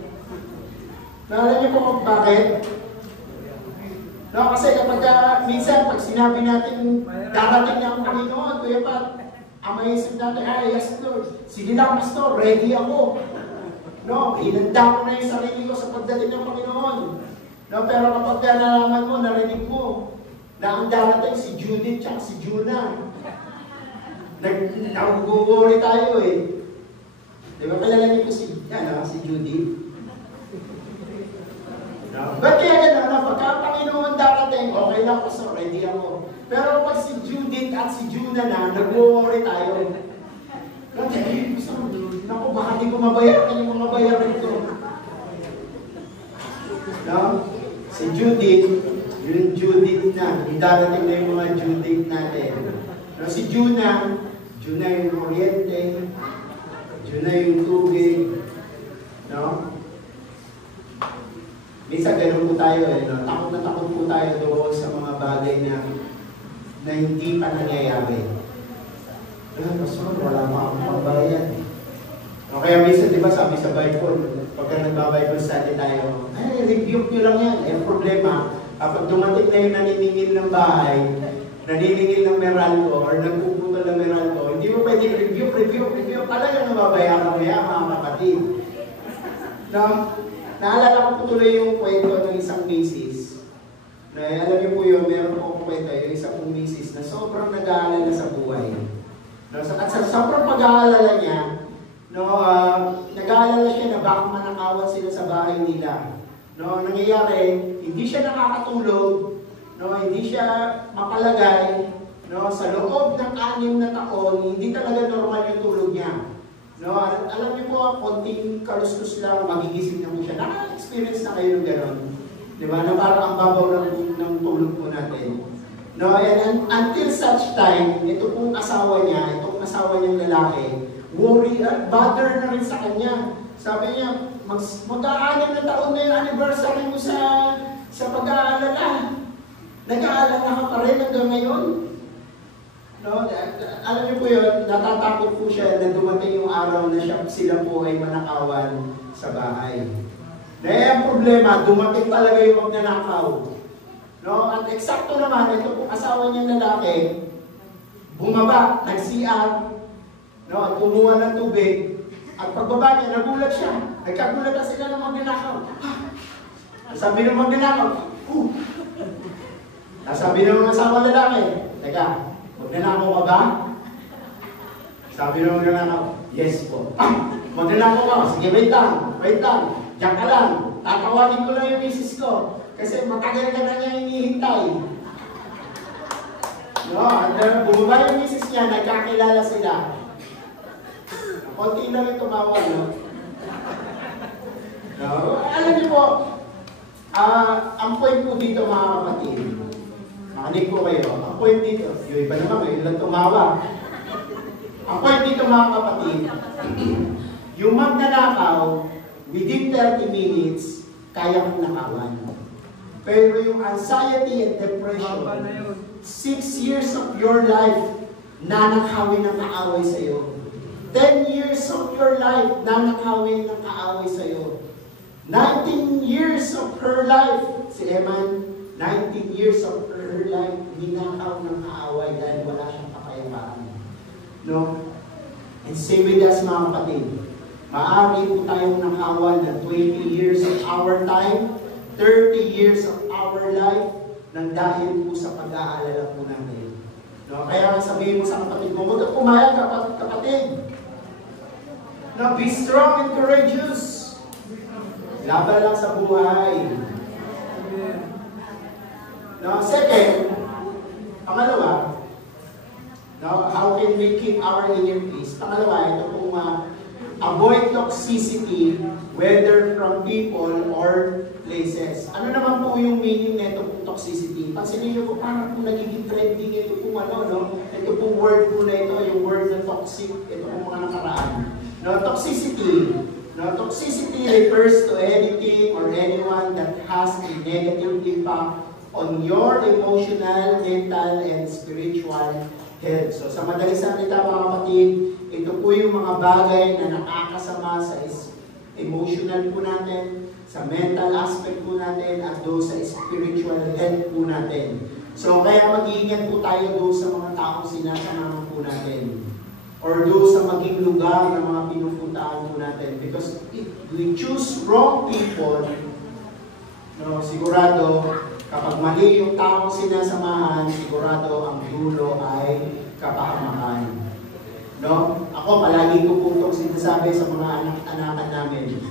Alam niyo po kung bakit? No, kasi kapag minsan, pag sinabi natin darating na ang Panginoon, kuya pa, ang maisip natin, yes Lord, sige lang Pastor, ready ako. No, hinanda ko na yung sarili ko sa pagdating ng Panginoon. No, pero kapag nalaman mo, narinig mo, na ang darating si Judith at si Juna. Nag-worry tayo eh. Di ba kilala niyo po si Judith? No? Ba't kaya gano'n? Pagka ang Panginoon darating, okay lang po, so ready ako. Pero pag si Judith at si Juna na, nag-worry tayo. Naku, baka di ko mabayaran yung mga bayaran ko. No? Si Judith, yung Judith na, yung darating na yung mga Judith natin. No? Si Juna yung kuryente, Juna yung tubig. No? Minsan ganun po tayo no? Takot na takot po tayo doon sa mga bagay na hindi pa nangyayari. Pastor, wala pa akong pagbayad. O kaya minsan, di ba, sabi sa Bible, pagka nagbabible study tayo, rebuke nyo lang yan. Yung problema, kapag dumating na yung naniningil ng bahay, naniningil ng Meralco, or nagpuputol ng Meralco, hindi mo pwedeng review. Talagang nababayaran mo yan, mga kapatid. No? Naalala ko po tuloy yung kwento ng isang misis. Na, alam niyo po yun, meron po kwento yung isang misis na sobrang nag-aalala sa buhay. No, at sa sobrang pag-aalala niya, no, nag-aalala siya na baka manakawan sila sa bahay nila. No, nangyayari, hindi siya nakakatulog, no, hindi siya mapalagay, no, sa loob ng 6 na taon, hindi talaga normal yung tulog niya. No, alam niyo po, konting kaluskus lang, magigising na po siya. Naka-experience na kayo ng gano'n. Di ba? Na parang ang babaw ng tulog po natin. No, and until such time, ito pong asawa niya, itong asawa niyang lalaki, worry at bother na rin sa kanya. Sabi niya, mag-6 na taon na yung anniversary mo sa pag-aalala. Nag-aalala ka pa rin hanggang ngayon. No, alam niyo po yun, natatakot po siya na dumating yung araw na sila po ay manakawan sa bahay. Dahil ang problema, dumating talaga yung magnanakaw. No, at eksakto naman, ito pong asawa niyang lalaki, bumaba, nag-CR, no, at kumuha ng tubig, at pagbaba niya, nagulat siya. Nagkagulat na sila ng magnanakaw. Sabi ng magnanakaw, sabi ng asawa lalaki, teka, magnanakaw ka ba? Sabi ng magnanakaw, yes po. Magnanakaw ka, sige, wait lang, diyan ka lang, tatawagin ko lang yung misis ko. Kasi matagal ka na niya hinihintay. No, at bumaba yung misis niya, nagkakilala sila. Konti lang yung tumawa, no? No? Alam niyo po, ang point po dito mga kapatid, makinig po kayo, ang point dito, yung iba naman, ngayon lang tumawa. Ang point dito mga kapatid, yung magnanakaw, within 30 minutes, kaya kong nakawan. Pero yung anxiety and depression, 6 years of your life, nanakawin ng kaaway sa'yo. 10 years of your life, nanakawin ng kaaway sa'yo. 19 years of her life, si Eman, 19 years of her life, ninakaw ng kaaway dahil wala siyang kapayapaan. No? And same with us, mga kapatid. Maaari po tayong nakawan ng 20 years of our time, 30 years of our life, nang dahil po sa pag-aalala po natin. No? Kaya sabihin mo sa kapatid mo, huwag pumayag kapatid. No, be strong and courageous. Laban lang sa buhay. No, second, pangalawa, no, how can we keep our inner peace? Pangalawa, ito pong avoid toxicity, whether from people or places. Ano naman po yung meaning nito pong toxicity? Pansinin nyo po, parang po nagiging trending ito pong no? Ito pong word po na ito, yung word na toxic, ito pong mga nakaraan. No, toxicity. No, toxicity refers to anything or anyone that has a negative impact on your emotional, mental, and spiritual health. So, sa madaling salita, mga kapatid, ito po yung mga bagay na nakakasama sa emotional po natin, sa mental aspect po natin, at doon sa spiritual health po natin. So, kaya mag-iingat po tayo doon sa mga taong sinasamahan po natin. Or doon sa maging lugar na mga pinupuntahan po natin. Because if we choose wrong people, no, sigurado, kapag mali yung taong sinasamahan, sigurado ang dulo ay kapahamakan. No? Ako, palagi ko po itong sinasabi sa mga anak-anakan namin.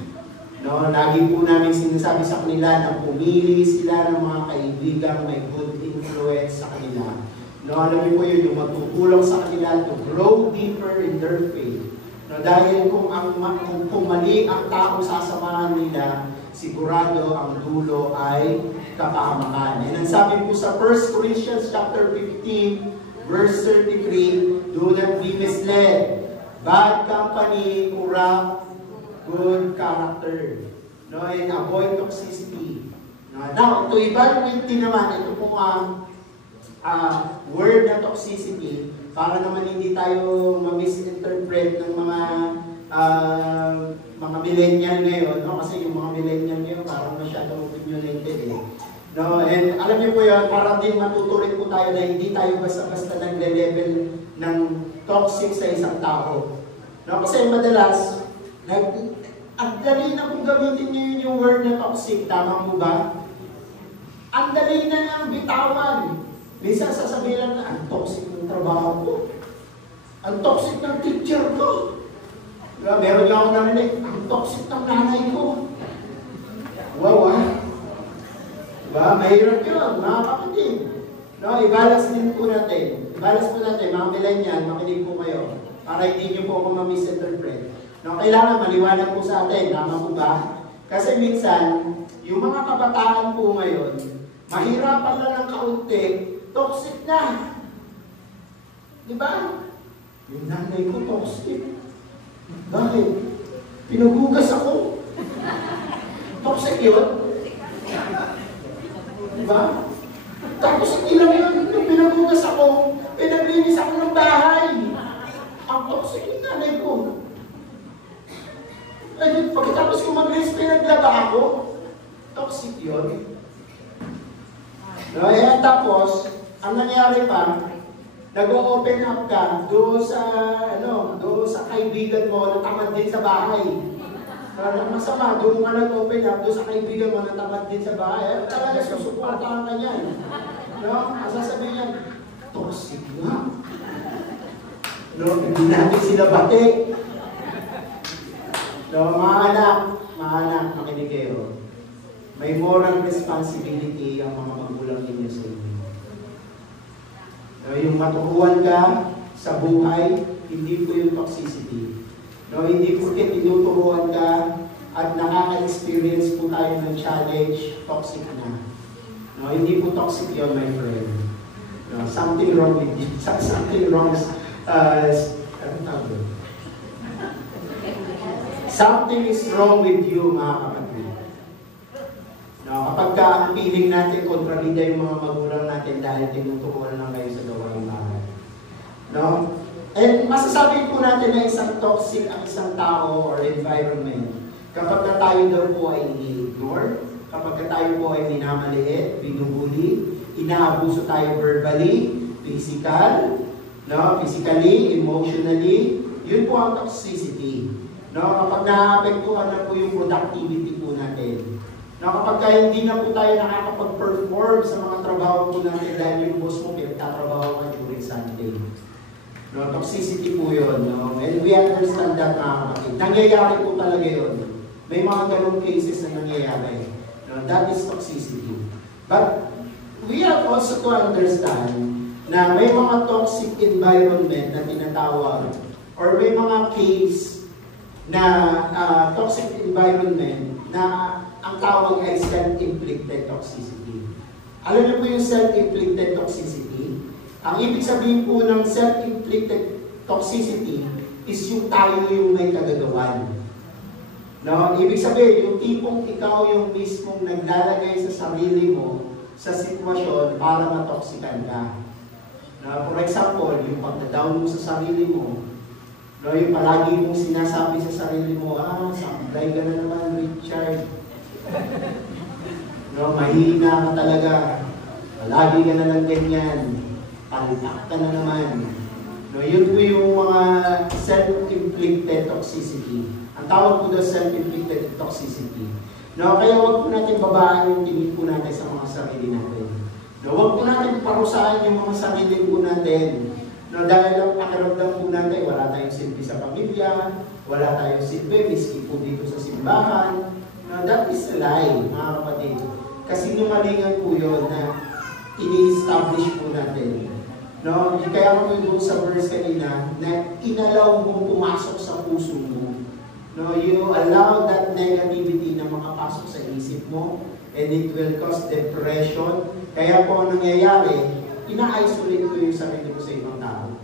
No? Lagi po namin sinasabi sa kanila na pumili sila ng mga kaibigang may good influence sa kanila. No, alam niyo po yun, yung magtutulong sa kanila to grow deeper in their faith. No, dahil kung mali ang tao sasamahan nila, sigurado ang dulo ay kapahamakan. And ang sabi po sa 1 Corinthians chapter 15, verse 33, do not be misled. Bad company corrupt good character. No, and avoid toxicity. No, now, to evaluate din naman, ito po word na toxicity, para naman hindi tayo ma-misinterpret ng mga millennial ngayon, no? Kasi yung mga millennial ngayon parang masyadong opinionated eh. No? And alam niyo po yun, para din matuturin po tayo na hindi tayo basta-basta nagle-level ng toxic sa isang tao. No? Kasi madalas, ang dali na kung gamitin niyo yung word na toxic, tama mo ba? Ang dali na ng bitawan. Minsan sasabihin lang na, ang toxic ng trabaho ko. Ang toxic ng teacher ko. Diba? Meron lang ako narinig, ang toxic ng nanay ko. Wow, diba? Mahirap yun, mga kapatid. No, i-balance din po natin. I-balance po natin, mga millennial, makinig po kayo. Para hindi nyo po ako ma-misinterpret. No, kailangan maliwanag po sa atin, tama po ba? Kasi minsan, yung mga kabataan po ngayon, mahirapan lang ng kaunti, toxic na. Diba? Yung nanay ko toxic. Bakit? Pinugugas ako. Toxic yun? Diba? Tapos hindi lang yun. Nung pinagugas ako, pinaglinis ako ng bahay. Ang toxic yung nanay ko. Ay, pagkatapos ko maglinis, pinaglaba ako. Toxic yun. No, eh, tapos, ang nangyari pa, nag-open up ka doon sa kaibigan mo na tamad din sa bahay. Masama, doon ka nag-open up doon sa kaibigan mo na tamad din sa bahay. Talaga susuportahan ka niyan. No? Masasabihin niyan, toxic na. No, hindi natin sila bate. No, mga anak, makinig kayo. May moral responsibility ang mga magulang ninyo sa inyo. No, yung maturuan ka sa buhay, hindi po yung toxicity. No, hindi po tinuturuan ka at nakaka-experience po tayo ng challenge, toxic na. No, hindi po toxic yun, my friend. No, something wrong with you. Something wrong. Something is wrong with you, mga kapatid. No, kapag ang feeling natin kontrabida yung mga magulang natin dahil tinuturuan lang kayo sa gawaing bahay. No? And masasabi po natin na isang toxic ang isang tao or environment kapag na tayo daw po ay i-ignore, kapag na tayo po ay minamaliit, binubuli, inaabuso tayo verbally, physically, emotionally, yun po ang toxicity. No? Kapag naapektuhan na po yung productivity po natin. No? Kapag hindi na po tayo nakakapag-perform sa mga trabaho po natin dahil yung boss mo pinagtatrabaho ka during Sunday. No, toxicity po yun. No? And we understand that, mga kapatid. Nangyayari po talaga yun. May mga ganong cases na nangyayari. No? That is toxicity. But we have also to understand na may mga toxic environment na tinatawag or may mga case na toxic environment na ang tawag ay self-inflicted toxicity. Alam niyo po yung self-inflicted toxicity? Ang ibig sabihin po ng self-inflicted toxicity is yung tayo yung may kagagawan. No? Ibig sabihin, yung tipong ikaw yung mismong naglalagay sa sarili mo sa sitwasyon para matoksikan ka. No? For example, yung pag-down mo sa sarili mo, no? Yung palagi mong sinasabi sa sarili mo, sablay ka na naman, Richard. No? Mahina ka talaga. Palagi ka na lang ganyan. Palitak ka na naman. No, yun po yung mga self-inflicted toxicity. Ang tawag po na self-inflicted toxicity. No, kaya huwag po natin babaan yung tingin po natin sa mga sarili natin. No, huwag po natin parusahan yung mga sarili po natin. No, dahil ang pakiramdam po natin, wala tayong silbi sa pamilya, wala tayong silbi, miski po dito sa simbahan. No, that is a lie, mga kapatid. Kasi numalingan po yun na ini-establish po natin. No, kaya ako doon sa verse kanina na inalaw mong pumasok sa puso mo. No, you allow that negativity na makapasok sa isip mo and it will cause depression. Kaya po ang nangyayari, ina-isolate ko yung sarili ko sa ibang tao.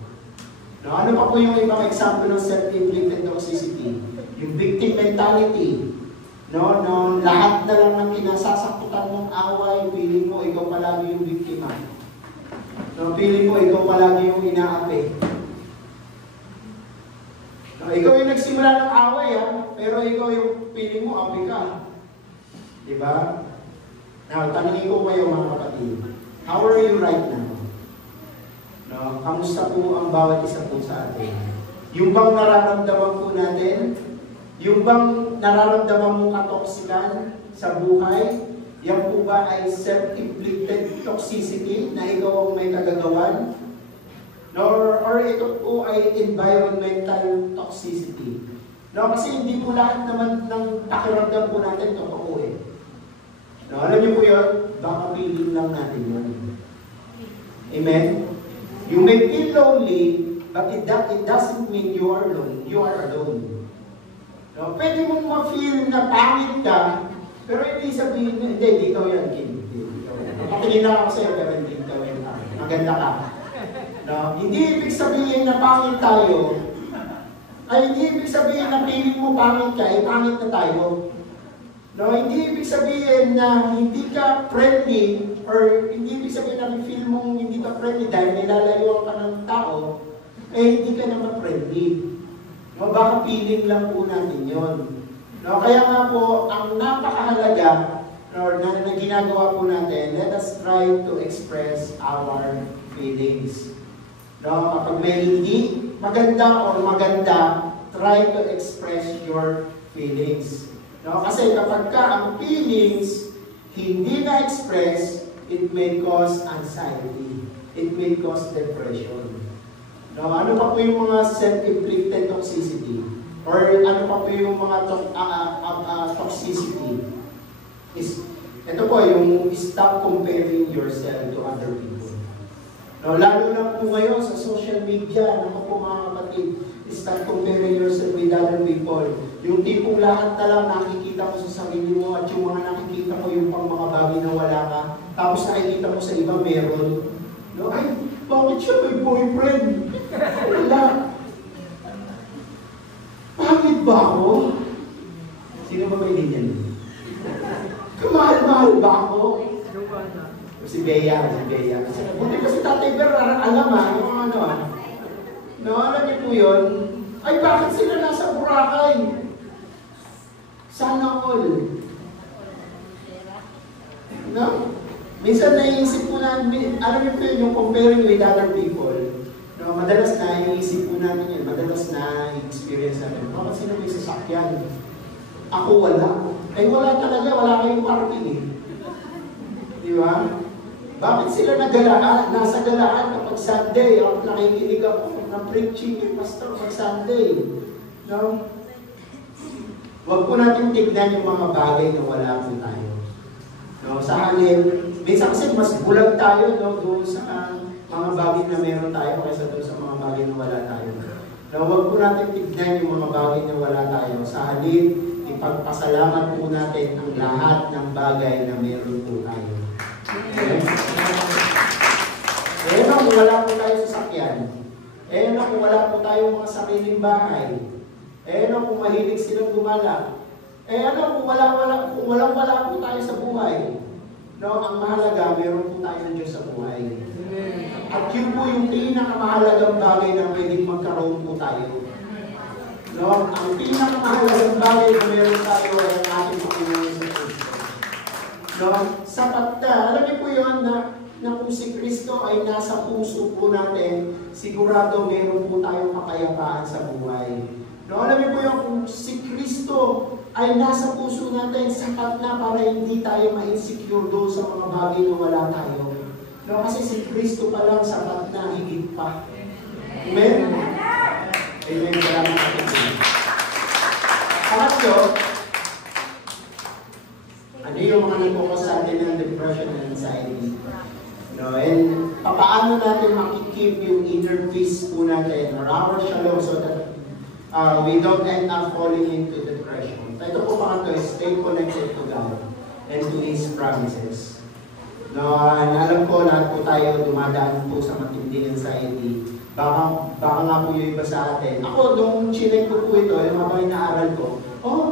No, ano pa po yung ibang example ng self-inflicted toxicity? Yung victim mentality. No, lahat na lang ng kinasasaktutan mong away, feeling mo ikaw palagi yung biktima. No, feeling mo, ikaw palagi yung inaapi. No, ikaw yung nagsimula ng away, pero ikaw yung feeling mo, api ka. Diba? Now, tanongin ko kayo mga kapatid, how are you right now? No, kamusta po ang bawat isa po sa atin? Yung bang nararamdaman po natin? Yung bang nararamdaman mong katoksikan sa buhay? Yan po ba ay self-inflicted toxicity na ikaw ang may kagagawan? Or ito po ay environmental toxicity? No, kasi hindi po lahat naman ng pakiramdam po natin totoo eh. No, alam niyo po yun? Baka feeling lang natin yun. Amen? You may feel lonely, but it doesn't mean you are alone. You are alone. No, pwede mong ma-feel na pangit ka, pero hindi sabihin na, hindi ikaw yan, Kim. Patingin lang ako sa'yo, pero hindi ikaw yan. Maganda ka. No? Hindi ibig sabihin na pangit tayo, ay hindi ibig sabihin na feeling mo pangit ka, ay pangit na tayo. No? Hindi ibig sabihin na hindi ka friendly, or hindi ibig sabihin na feel mong hindi ka friendly dahil nilalayuan ka ng tao, eh hindi ka naman friendly. No? Baka feeling lang po natin yon. No, kaya nga po, ang napakahalaga na ginagawa po natin, let us try to express our feelings. No, kapag may hindi maganda or maganda, try to express your feelings. No, kasi kapag ka ang feelings hindi na-express, it may cause anxiety. It may cause depression. No, ano pa po yung mga self-inflicted toxicity? Or ano pa po yung mga toxicity? Ito po, yung stop comparing yourself to other people. No, lalo na po ngayon sa social media, naman po mga kapatid, stop comparing yourself with other people. Yung tipong lahat na lang nakikita mo sa sarili mo at yung mga nakikita mo yung pang mga bagay na wala ka, tapos nakikita mo sa iba meron. No, ay, bakit siya may boyfriend? Wala. Pangit ba ako? Sino ba may ganyan? Kamahal-mahal ba ako? Si Bea. Buti pa si Tatay Ber, alam yung ano No, alam niyo po yun? Ay, bakit sila nasa Boracay? Sana all. No? Minsan naiisip po namin, alam niyo po yun, yung comparing with other people, no, madalas na yung isip po namin yun, madalas na experience namin. Bakit sila may sasakyan? Ako wala. Eh wala talaga, wala kayong parking eh. Di ba? Bakit sila nasa galaan kapag Sunday? Ako nakikinig ako ng preaching ni Pastor pag Sunday. No? Huwag po natin tignan yung mga bagay na wala po tayo. No? Sa halip, minsan kasi mas bulag tayo, no, doon sa mga bagay na meron tayo kaysa doon sa mga bagay na wala tayo. No? Huwag po natin tignan yung mga bagay na wala tayo. Sa halip, ipagpasalamat po natin ang lahat ng bagay na meron po tayo. Okay? Eh, no, kung wala po tayo sa sakyan. Eh, no, kung wala po tayong mga sariling bahay. Eh, no, kung mahilig silang gumala. Eh, ano, kung wala po tayo sa buhay. No, ang mahalaga, meron po tayong Diyos sa buhay. At yun po yung pinakamahalagang bagay na pwedeng magkaroon po tayo. No, ang pinakamahalagang bagay na meron tayo ay ang ating Panginoon sa Kristo. No, sapat na. Alam niyo po yun na kung si Kristo ay nasa puso po natin, sigurado meron po tayong kapayapaan sa buhay. No, alam niyo po yun, kung si Kristo ay nasa puso natin, sapat na para hindi tayo ma-insecure doon sa mga bagay na wala tayo. No, kasi si Kristo pa lang sapat na, higit pa. Amen? Amen. Salamat po. Pangatlo, ano yung mga nagkukos sa atin ng depression and anxiety? No, and paano natin makikip yung inner peace po natin or our shalom so that we don't end up falling into depression. Ito po pangatlo is stay connected to God and to His promises. No, alam ko lahat po tayo dumadaan po sa matinding anxiety. Baka nga po yung iba sa atin. Ako, nung chinek ko po ito, yung mga inaaral ko,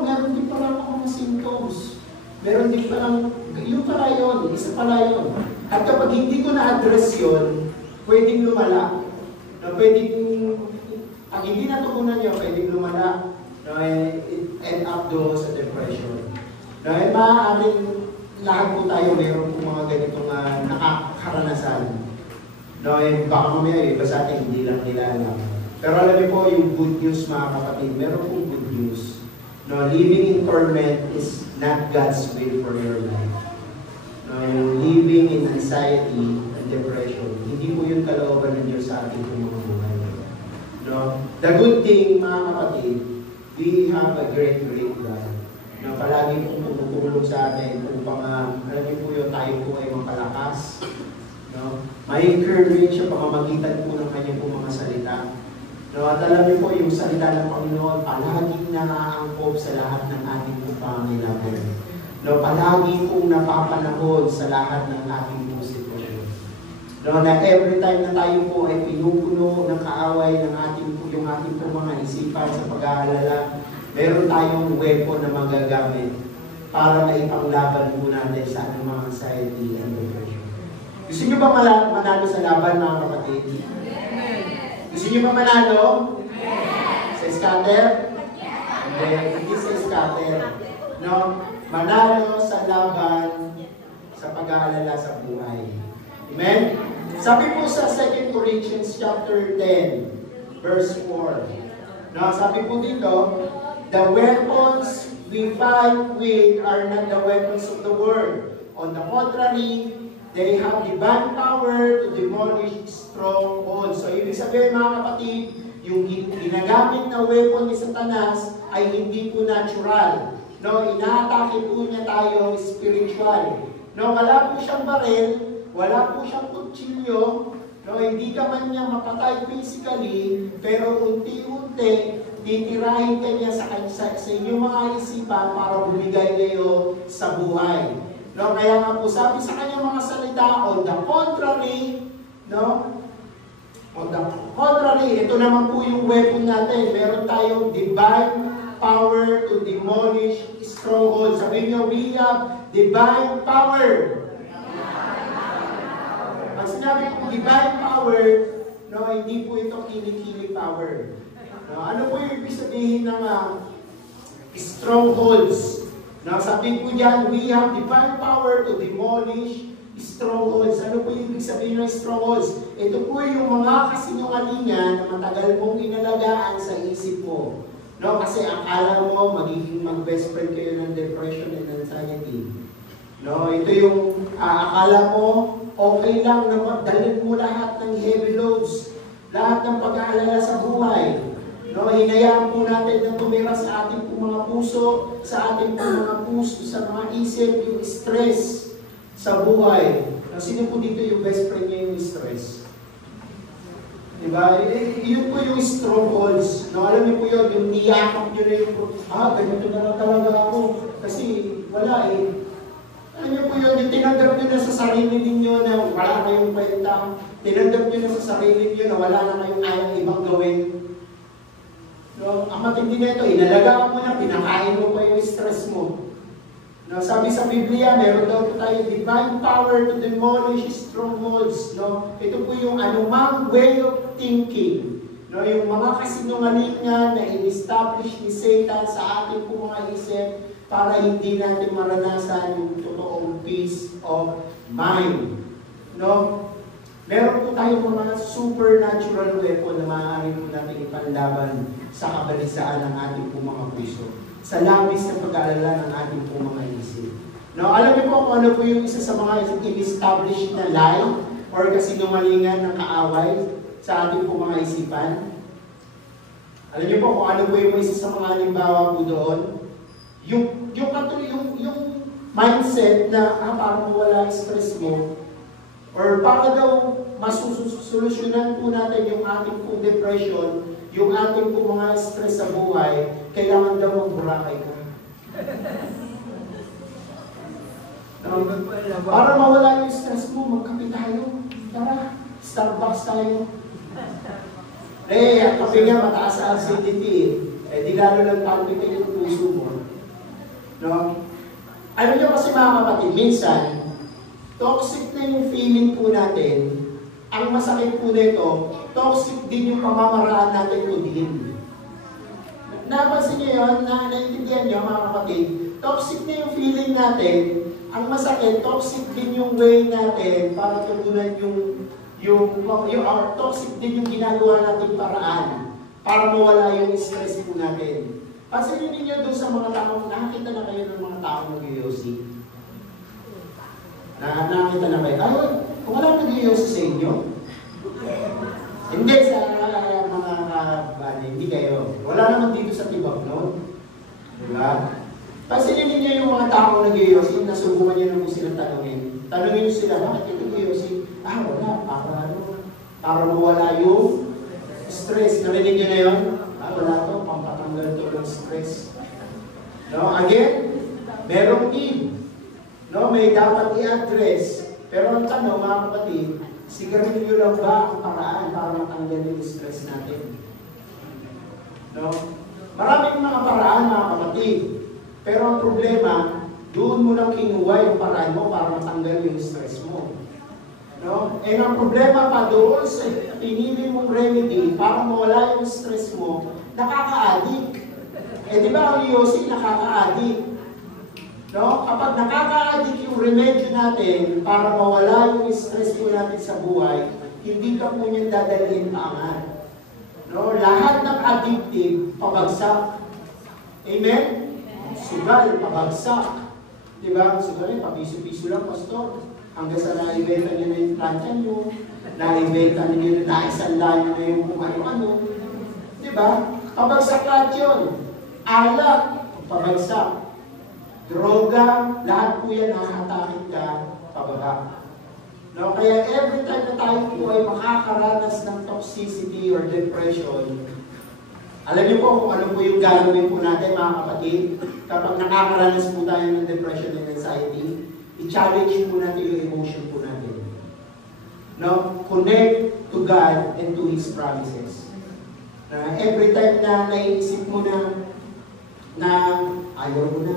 meron din pala ako mga symptoms. Meron din pala, yung pala yun, isa pala yun. At kapag hindi ko na-address yun, pwedeng lumala. No, pwedeng, pag hindi natukunan nyo, pwedeng lumala. No, end up doon sa depression. No, maaaring lahat po tayo meron po mga ganitong nakakaranasan. No, baka mamaya iba sa atin hindi lang nila alam. Pero alam niyo po yung good news mga kapatid, meron pong good news. No, living in torment is not God's will for your life. No, living in anxiety and depression, hindi po yung kalooban ng Diyos sa ating mga buhay. No, the good thing mga kapatid, we have a great God. No, palagi pong tumutulong sa atin upang alam niyo po yung tayo po ay mapalakas. No? May encourage siya pamamagitan po ng kanyang po mga salita. No? At alam niyo po, yung salita ng Panginoon, palaging nakaangkop sa lahat ng ating po pangangailangan. No? Palagi pong napapanahon sa lahat ng ating po sitwasyon. No? Na every time na tayo po ay pinupuno ng kaaway ng ating po, yung ating po mga isipan sa pag-aalala, meron tayong weapon na magagamit para maipanglaban po natin sa ating mga anxiety and depression. Gusto niyo ba manalo sa laban, mga kapatid? Gusto niyo ba manalo? Sa scatter? Hindi sa scatter. No? Manalo sa laban sa pag-aalala sa buhay. Amen? Sabi po sa 2 Corinthians chapter 10, verse 4. No, sabi po dito, the weapons we fight with are not the weapons of the world. On the contrary, they have divine power to demolish strongholds. So, ibig sabihin mga kapatid, yung ginagamit na weapon ni Satanas ay hindi po natural. No, inaatake po niya tayo spiritual. No, wala po siyang baril, wala po siyang kutsilyo, no, hindi ka man niya mapatay physically, pero unti-unti, titirahin ka niya sa inyong mga isipan para bumigay kayo sa buhay. No, kaya nga po sabi sa kanyang mga salita, on the contrary, no? On the contrary, ito naman po yung weapon natin. Meron tayong divine power to demolish strongholds. Sabihin niyo, we have divine power. Pag sinabi kong divine power, No, hindi po ito kilikili power. No, ano po yung ibig sabihin ng strongholds? No, sabi po dyan, we have divine power to demolish strongholds. Ano po yung ibig sabihin ng strongholds? Ito po yung mga kasinungalingan na matagal mong inalagaan sa isip mo. No, kasi akala mo magiging mag-best friend kayo ng depression and anxiety. No, ito yung akala mo okay lang na dalhin mo lahat ng heavy loads, lahat ng pag-aalala sa buhay. No, hinayaan po natin na tumira sa ating po mga puso, sa ating po mga puso, sa mga isip, yung stress sa buhay. No, sino po dito yung best friend niya yung stress? Diba? Yun po yung strongholds. No, alam niyo po yun, yung niyakap niyo na yung, ganito na lang talaga ako. Kasi wala eh. Alam niyo po yun, yung tinanggap niyo na sa sarili ninyo na wala kayong kwenta. Tinanggap niyo na sa sarili niyo na wala na kayong ayang ibang gawin. No, ang matindi na ito, inalagaan mo na, pinakain mo pa yung stress mo. No, sabi sa Biblia, meron daw po tayo divine power to demolish strongholds. No? Ito po yung anumang way of thinking. No, yung mga kasinungalingan na in-establish ni Satan sa ating po mga isip para hindi natin maranasan yung totoong peace of mind. No? Meron po tayong mga supernatural weapon na maaari po natin ipanlaban sa kabalisaan ng ating po mga puso. Sa labis na pag-aalala ng ating po mga isip. No, alam niyo po kung ano po yung isa sa mga in-establish na lie or kasinungalingan ng kaaway sa ating po mga isipan? Alam niyo po kung ano po yung isa sa mga halimbawa po doon? Yung mindset na parang wala stress mo or para daw masusolusyonan po natin yung ating po depression, yung ating po mga stress sa buhay, kailangan daw mag-Boracay ka. Para mawala yung stress mo, magkape tayo. Tara, Starbucks tayo. Ang kape nga mataas sa acidity. Di lalo lang palpitin yung puso mo. No? Ano nyo kasi mga kapatid, minsan, toxic na yung feeling po natin. Ang masakit po nito, toxic din yung pamamaraan natin po din. Napansin niyo yun, naiintindihan niyo mga kapatid, toxic na yung feeling natin, ang masakit, toxic din yung way natin para tugunan toxic din yung ginagawa natin paraan para mawala yung stress po natin. Pansinin niyo doon sa mga taong, nakakita na kayo ng mga taong nag-yosi. Nakakita na kayo, kung wala nag-yosi sa inyo, hindi sa hindi kayo. Wala naman dito sa tibak, no? Diba? Pansinin niyo yung mga taong nag-yosi, nasubukan niyo na po silang tanongin. Tanongin niyo sila, bakit yung nag-yosi? Wala, para mawala yung stress. Narinig niyo na yun? Wala to, pampatanggal to ng stress. No? Again, merong need. No? May dapat i-address. Pero ang tanong, mga kapatid, sigarilyo lang ba ang paraan para matanggal yung stress natin? No? Maraming mga paraan, mga kapatid. Pero ang problema, doon mo lang kinuha yung paraan mo para matanggal yung stress mo. No? And ang problema pa doon sa pinili mong remedy para mawala yung stress mo, nakaka-addict. Di ba ang yosi nakaka-addict? No? Kapag nakaka-addict yung remedy natin para mawala yung stress mo natin sa buhay, hindi ka po niyan dadalhin paangat. No? Lahat ng addictive, pabagsak. Amen? Sugal, pabagsak. Diba? Sugal, papiso-piso lang, pastor. Hanggang sa naibenta niyo na yung planta niyo, naibenta niyo na naisanla niyo na yung kung ano-ano. Diba? Pabagsak lahat yun. Alak, pabagsak. Droga, lahat po yan nakakatakit ka, pababa. No? Kaya every time na tayo po ay makakaranas ng toxicity or depression, alam niyo po kung ano po yung gagawin po natin, mga kapatid, kapag nakakaranas po tayo ng depression and anxiety, i-challenge po natin yung emotion po natin. No? Connect to God and to His promises. Every time na naiisip mo na ayaw mo na,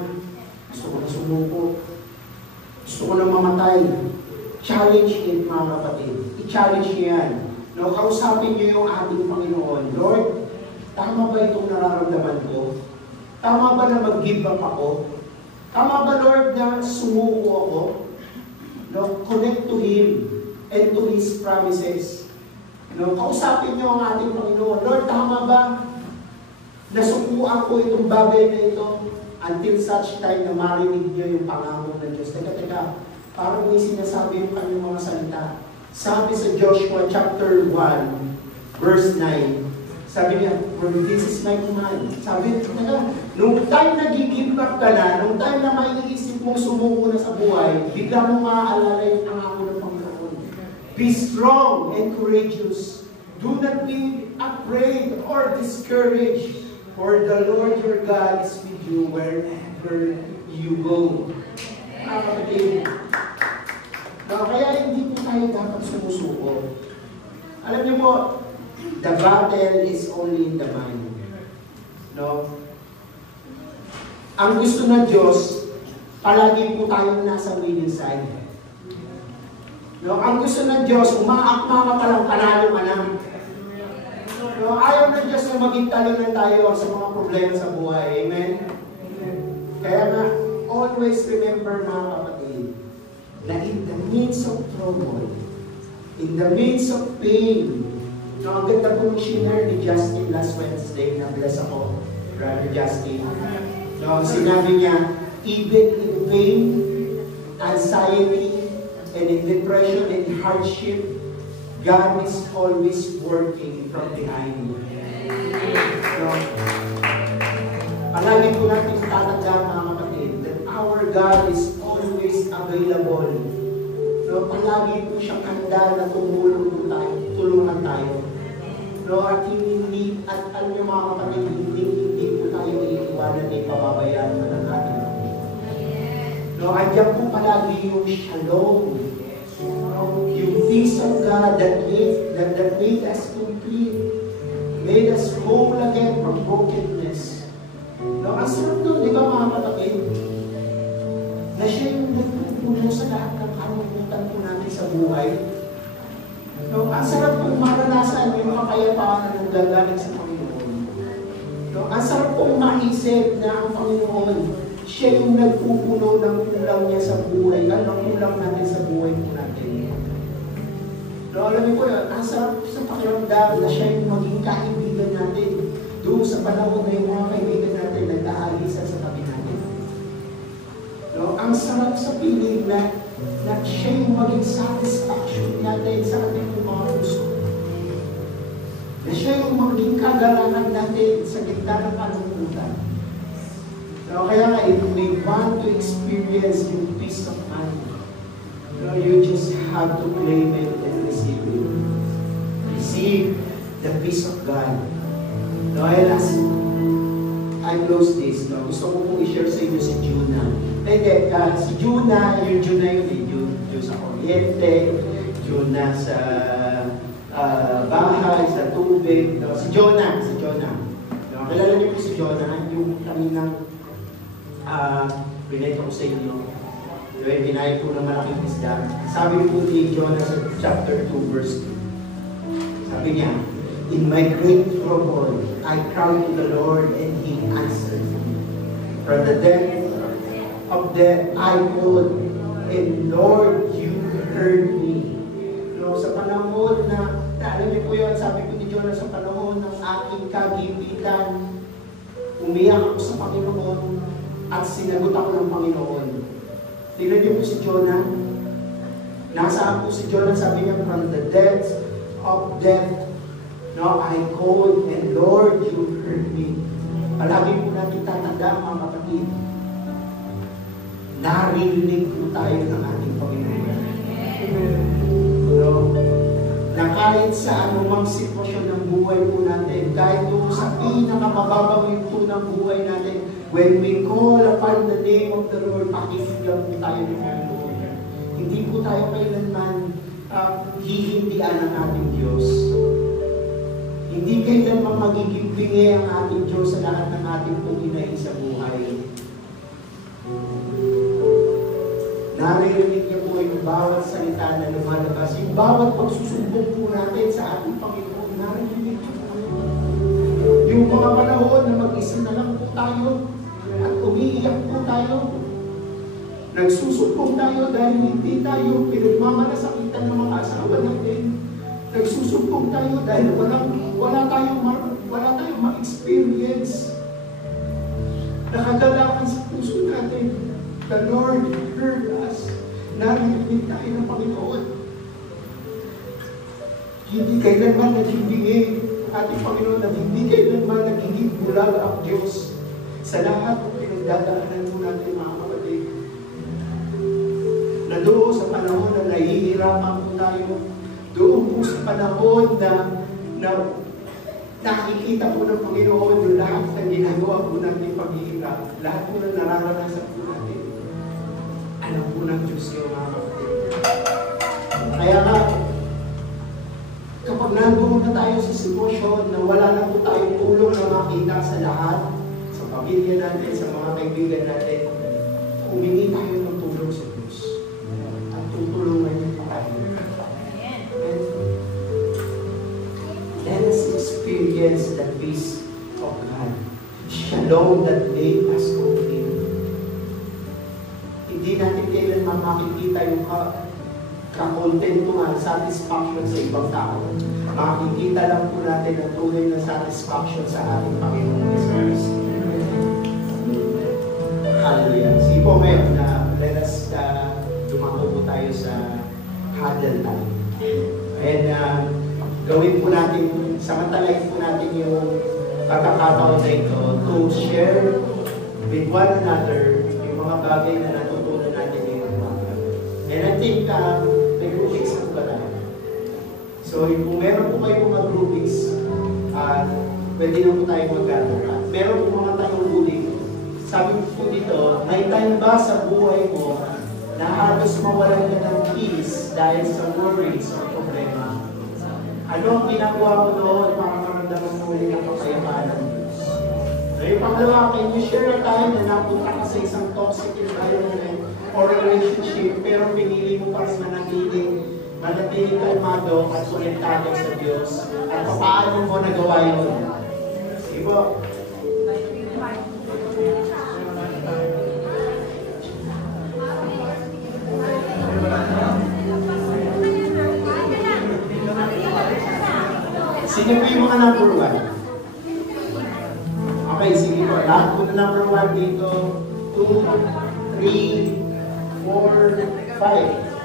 gusto ko na sumuko, gusto ko na mamatay, challenge it, mga kapatid. I-challenge niyo yan. No, kausapin niyo yung ating Panginoon. Lord, tama ba itong nararamdaman ko? Tama ba na mag-give up ako? Tama ba, Lord, na sumuko ako? No, connect to Him and to His promises. No, kausapin niyo ang ating Panginoon. Lord, tama ba? Nasukuan ko itong bagay na ito until such time na marinig niyo yung pangako ng Diyos. Teka, parang may sinasabi yung kanyang mga salita. Sabi sa Joshua chapter 1, verse 9, sabi niya, this is my command. Sabi niya, nung time na give up ka na, nung time na maiisip mong sumuko na sa buhay, bigla mo maaalala yung pangako ng Panginoon. Be strong and courageous. Do not be afraid or discouraged, for the Lord your God is with you wherever you go. Kapatid, kaya hindi po tayo dapat sumusuko. Alam niyo po, the battle is only in the mind. No? Ang gusto ng Diyos, palagi po tayong nasa winning side. No? Ang gusto ng Diyos, umaakma ka palang panalo ka na. No? Ayaw ng Diyos na maging talunan tayo sa mga problema sa buhay. Amen? Kaya nga, always remember mga kapatid, na in the midst of trouble, in the midst of pain, no, ang ganda po ng shinare ni Justin last Wednesday, na-bless ako, Brother Justin. No, sinabi niya, even in pain, anxiety, and in depression and hardship, God is always working from behind you. No? Palagi po natin tatandaan mga kapatid, that our God is always available. No, palagi po siyang handa na tulungan tayo. No, at hindi, at alam niyo mga kapatid, hindi po tayo iiwanan na ipababayaan ng ating Panginoon. No, andyan po palagi yung shalom. No, yung peace of God that made us complete, made us whole again from brokenness. No, ang sarap doon, di ba mga kapatid? Na siya yung nagpupuno sa lahat ng kalungkutan po natin sa buhay. No, ang sarap pong maranasan yung kapayapaan na nagdagaling sa Panginoon. No, ang sarap pong maisip na ang Panginoon, siya yung nagpupuno ng kulang niya sa buhay, ng kulang natin sa buhay po natin. No, alam niyo po yun, ang sarap sa pakiramdam na siya yung maging kaibigan natin. Doon sa panahon na yung mga kaibigan natin nag-aalisan sa tabi natin. No, ang sarap sa piling na siya yung maging satisfaction natin sa ating mga gusto. Na siya yung maging kagalangan natin sa gitna ng kalungkutan. No, kaya nga, if we want to experience yung peace of mind, no, you just have to claim it and receive it. Receive the peace of God. No, and as I close this, no, gusto ko pong i-share sa inyo si Jonah. Si Jonah, yung Jonah yun, yung sa kuryente, Jonah sa bahay, sa tubig. No, si Jonah. No, kilala niyo po si Jonah, yung kaninang pinito ko sa inyo. Yung binahay po ng malaking isda. Sabi po ni Jonah sa chapter 2, verse 2. Sabi niya, in my great trouble, I cried to the Lord and He answered me. From the depth of death, I called, and Lord, you heard me. No, sa panahon na alam niyo po yun, sabi ko ni Jonah, sa panahon ng aking kagipitan, umiyak ako sa Panginoon at sinagot ako ng Panginoon. Tingnan niyo po si Jonah. Nasaan po si Jonah? Sabi niya, from the depths of death, no, I called, and Lord, you heard me. Palagi po natin tatandaan mga kapatid. Narinig po tayo ng ating Panginoon. No? Na kahit sa anumang sitwasyon ng buhay po natin, kahit doon sa pinakamababang yugto ng buhay natin, when we call upon the name of the Lord, pakikigyan po tayo ng Panginoon. Hindi po tayo kailanman hihindian ng ating Diyos. Hindi kailanman magiging bingi ang ating Diyos sa lahat ng ating pong hinahin sa buhay. naririnig niyo po yung bawat salita na lumalabas, yung bawat pagsusumbong po natin sa ating Panginoon, naririnig niyo po. Yung mga panahon na mag-isa na lang po tayo at umiiyak po tayo. Nagsusumbong tayo dahil hindi tayo pinagmamalasakitan ng mga asawa natin. Nagsusumbong tayo dahil wala tayong ma-experience. Nakadalakan sa puso natin. The Lord heard us. Narinig tayo ng Panginoon. Hindi kailanman nagbibigay ating Panginoon at hindi kailanman nagiging bulag ang Diyos sa lahat ng pinagdadaanan mo natin, mga kapatid. Na doon sa panahon na nahihirapan po tayo, doon po sa panahon na nakikita po ng Panginoon yung lahat ng ginagawa po natin paghihirap, lahat po na nararanasan po natin. Alam po ng Diyos yung mga kapatid. Kaya nga, kapag nandoon na tayo sa sitwasyon na wala na po tayong tulong na makita sa lahat, sa pamilya natin, sa mga kaibigan natin, humingi tayo ng tulong sa Diyos. At tutulungan niyo pa tayo. Let us experience the peace of God. Shalom that made us complete. Hindi natin kailanman makikita yung kakontentuhan, satisfaction sa ibang tao. Makikita lang po natin ang tunay na satisfaction sa ating Panginoon Jesus. Hallelujah. Sige po ngayon na let us dumako po tayo sa huddle time. And gawin po natin, samantalahin po natin yung pagkakataon na ito to share with one another yung mga bagay na natutunan natin ngayon. And I think may groupings na ba tayo? So kung meron po kayo mga groupings, pwede na po tayo mag-gather. Meron po mga tanong po dito. Sabi po dito, may time ba sa buhay mo na halos mawalan ka ng peace dahil sa worries o problema? Ano ang ginagawa mo doon para maramdaman mo ulit ang kapayapaan ng Diyos? So yung pangalawa, can you share a time na napunta ka sa isang toxic environment or relationship pero pinili mo pa rin manatiling kalmado at konektado sa Diyos? At paano mo nagawa yun? Sige po. Sino po yung mga number 1? Okay, sige po. Lahat po na number 1 dito. 2, 3, 4, 5.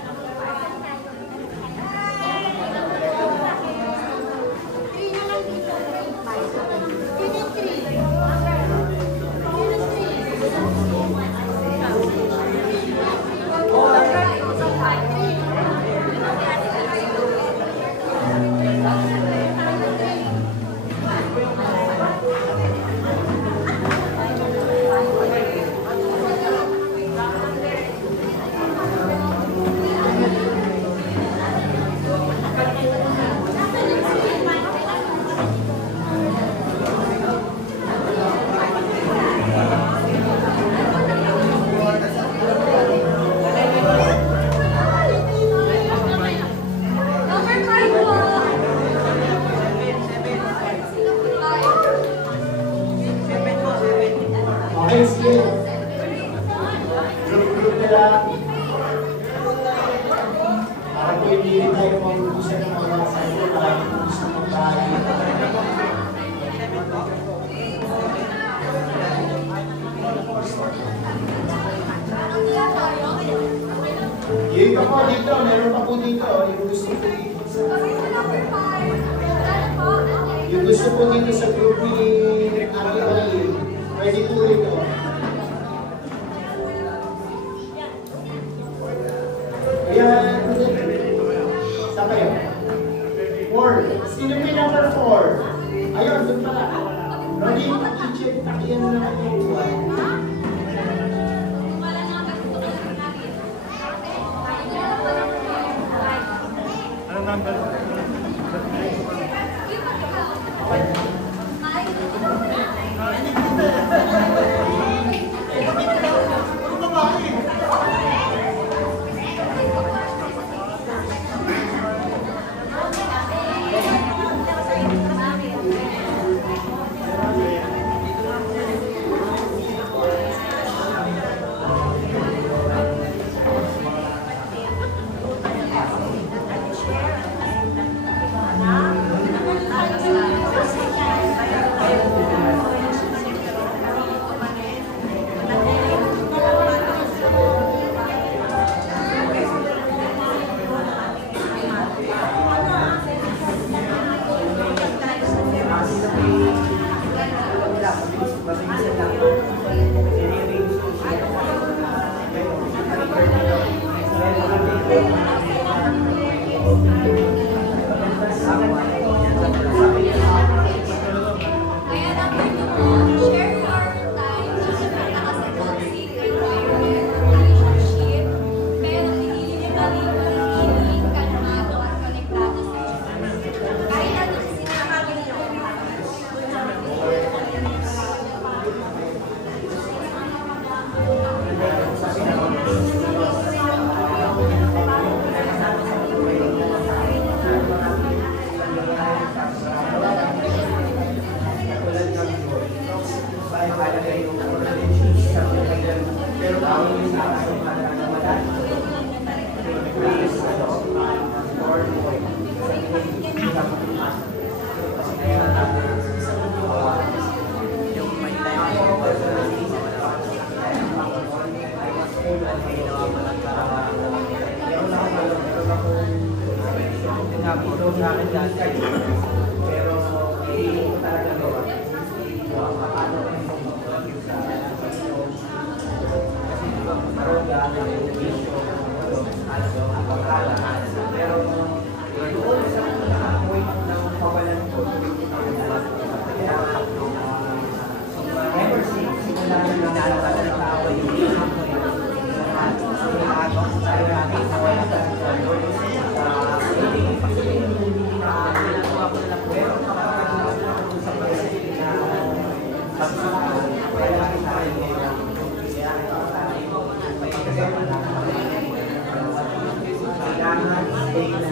Yung pa po dito, meron pa po dito, yung gusto po dito sa yung gusto po dito sa group ni Ate Oil, pwede po dito. Ayan, saan kayo? 4. Sino may number 4? Ayun, doon pala. Ready, paki-check, takiyan na naman yung 1. nga po, ito sa akin dati. Pero hindi ko talaga gawa. Paano ko yung pumapagod sa kasi di ba, maroga, issue, ang pagkala. Pero doon sa point ng kawalan ko, ever since, simula na lang nakakatawa yung isang ko yun. Tayo natin, nawala ka sa Lord. Hindi yung pagkakas ginagawa ko lang. Pero kapag sa pagkakas na pagkakas, kaya lang tayo ngayon. Kaya tayo may kasama na kailangan stay na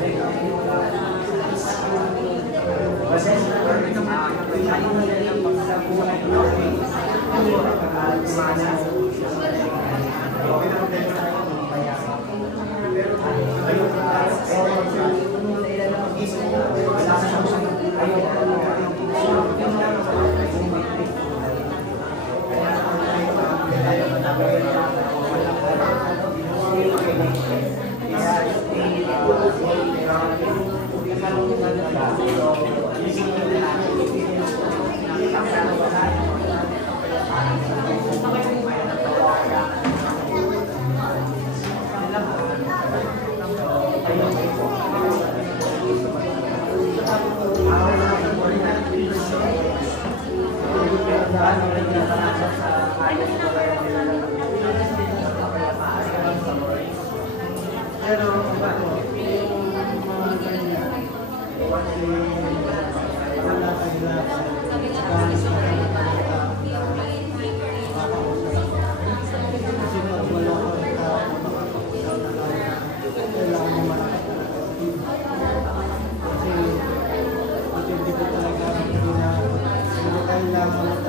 Bases na Lord, tayo na lang sa buhay natin. Mana. Kailangan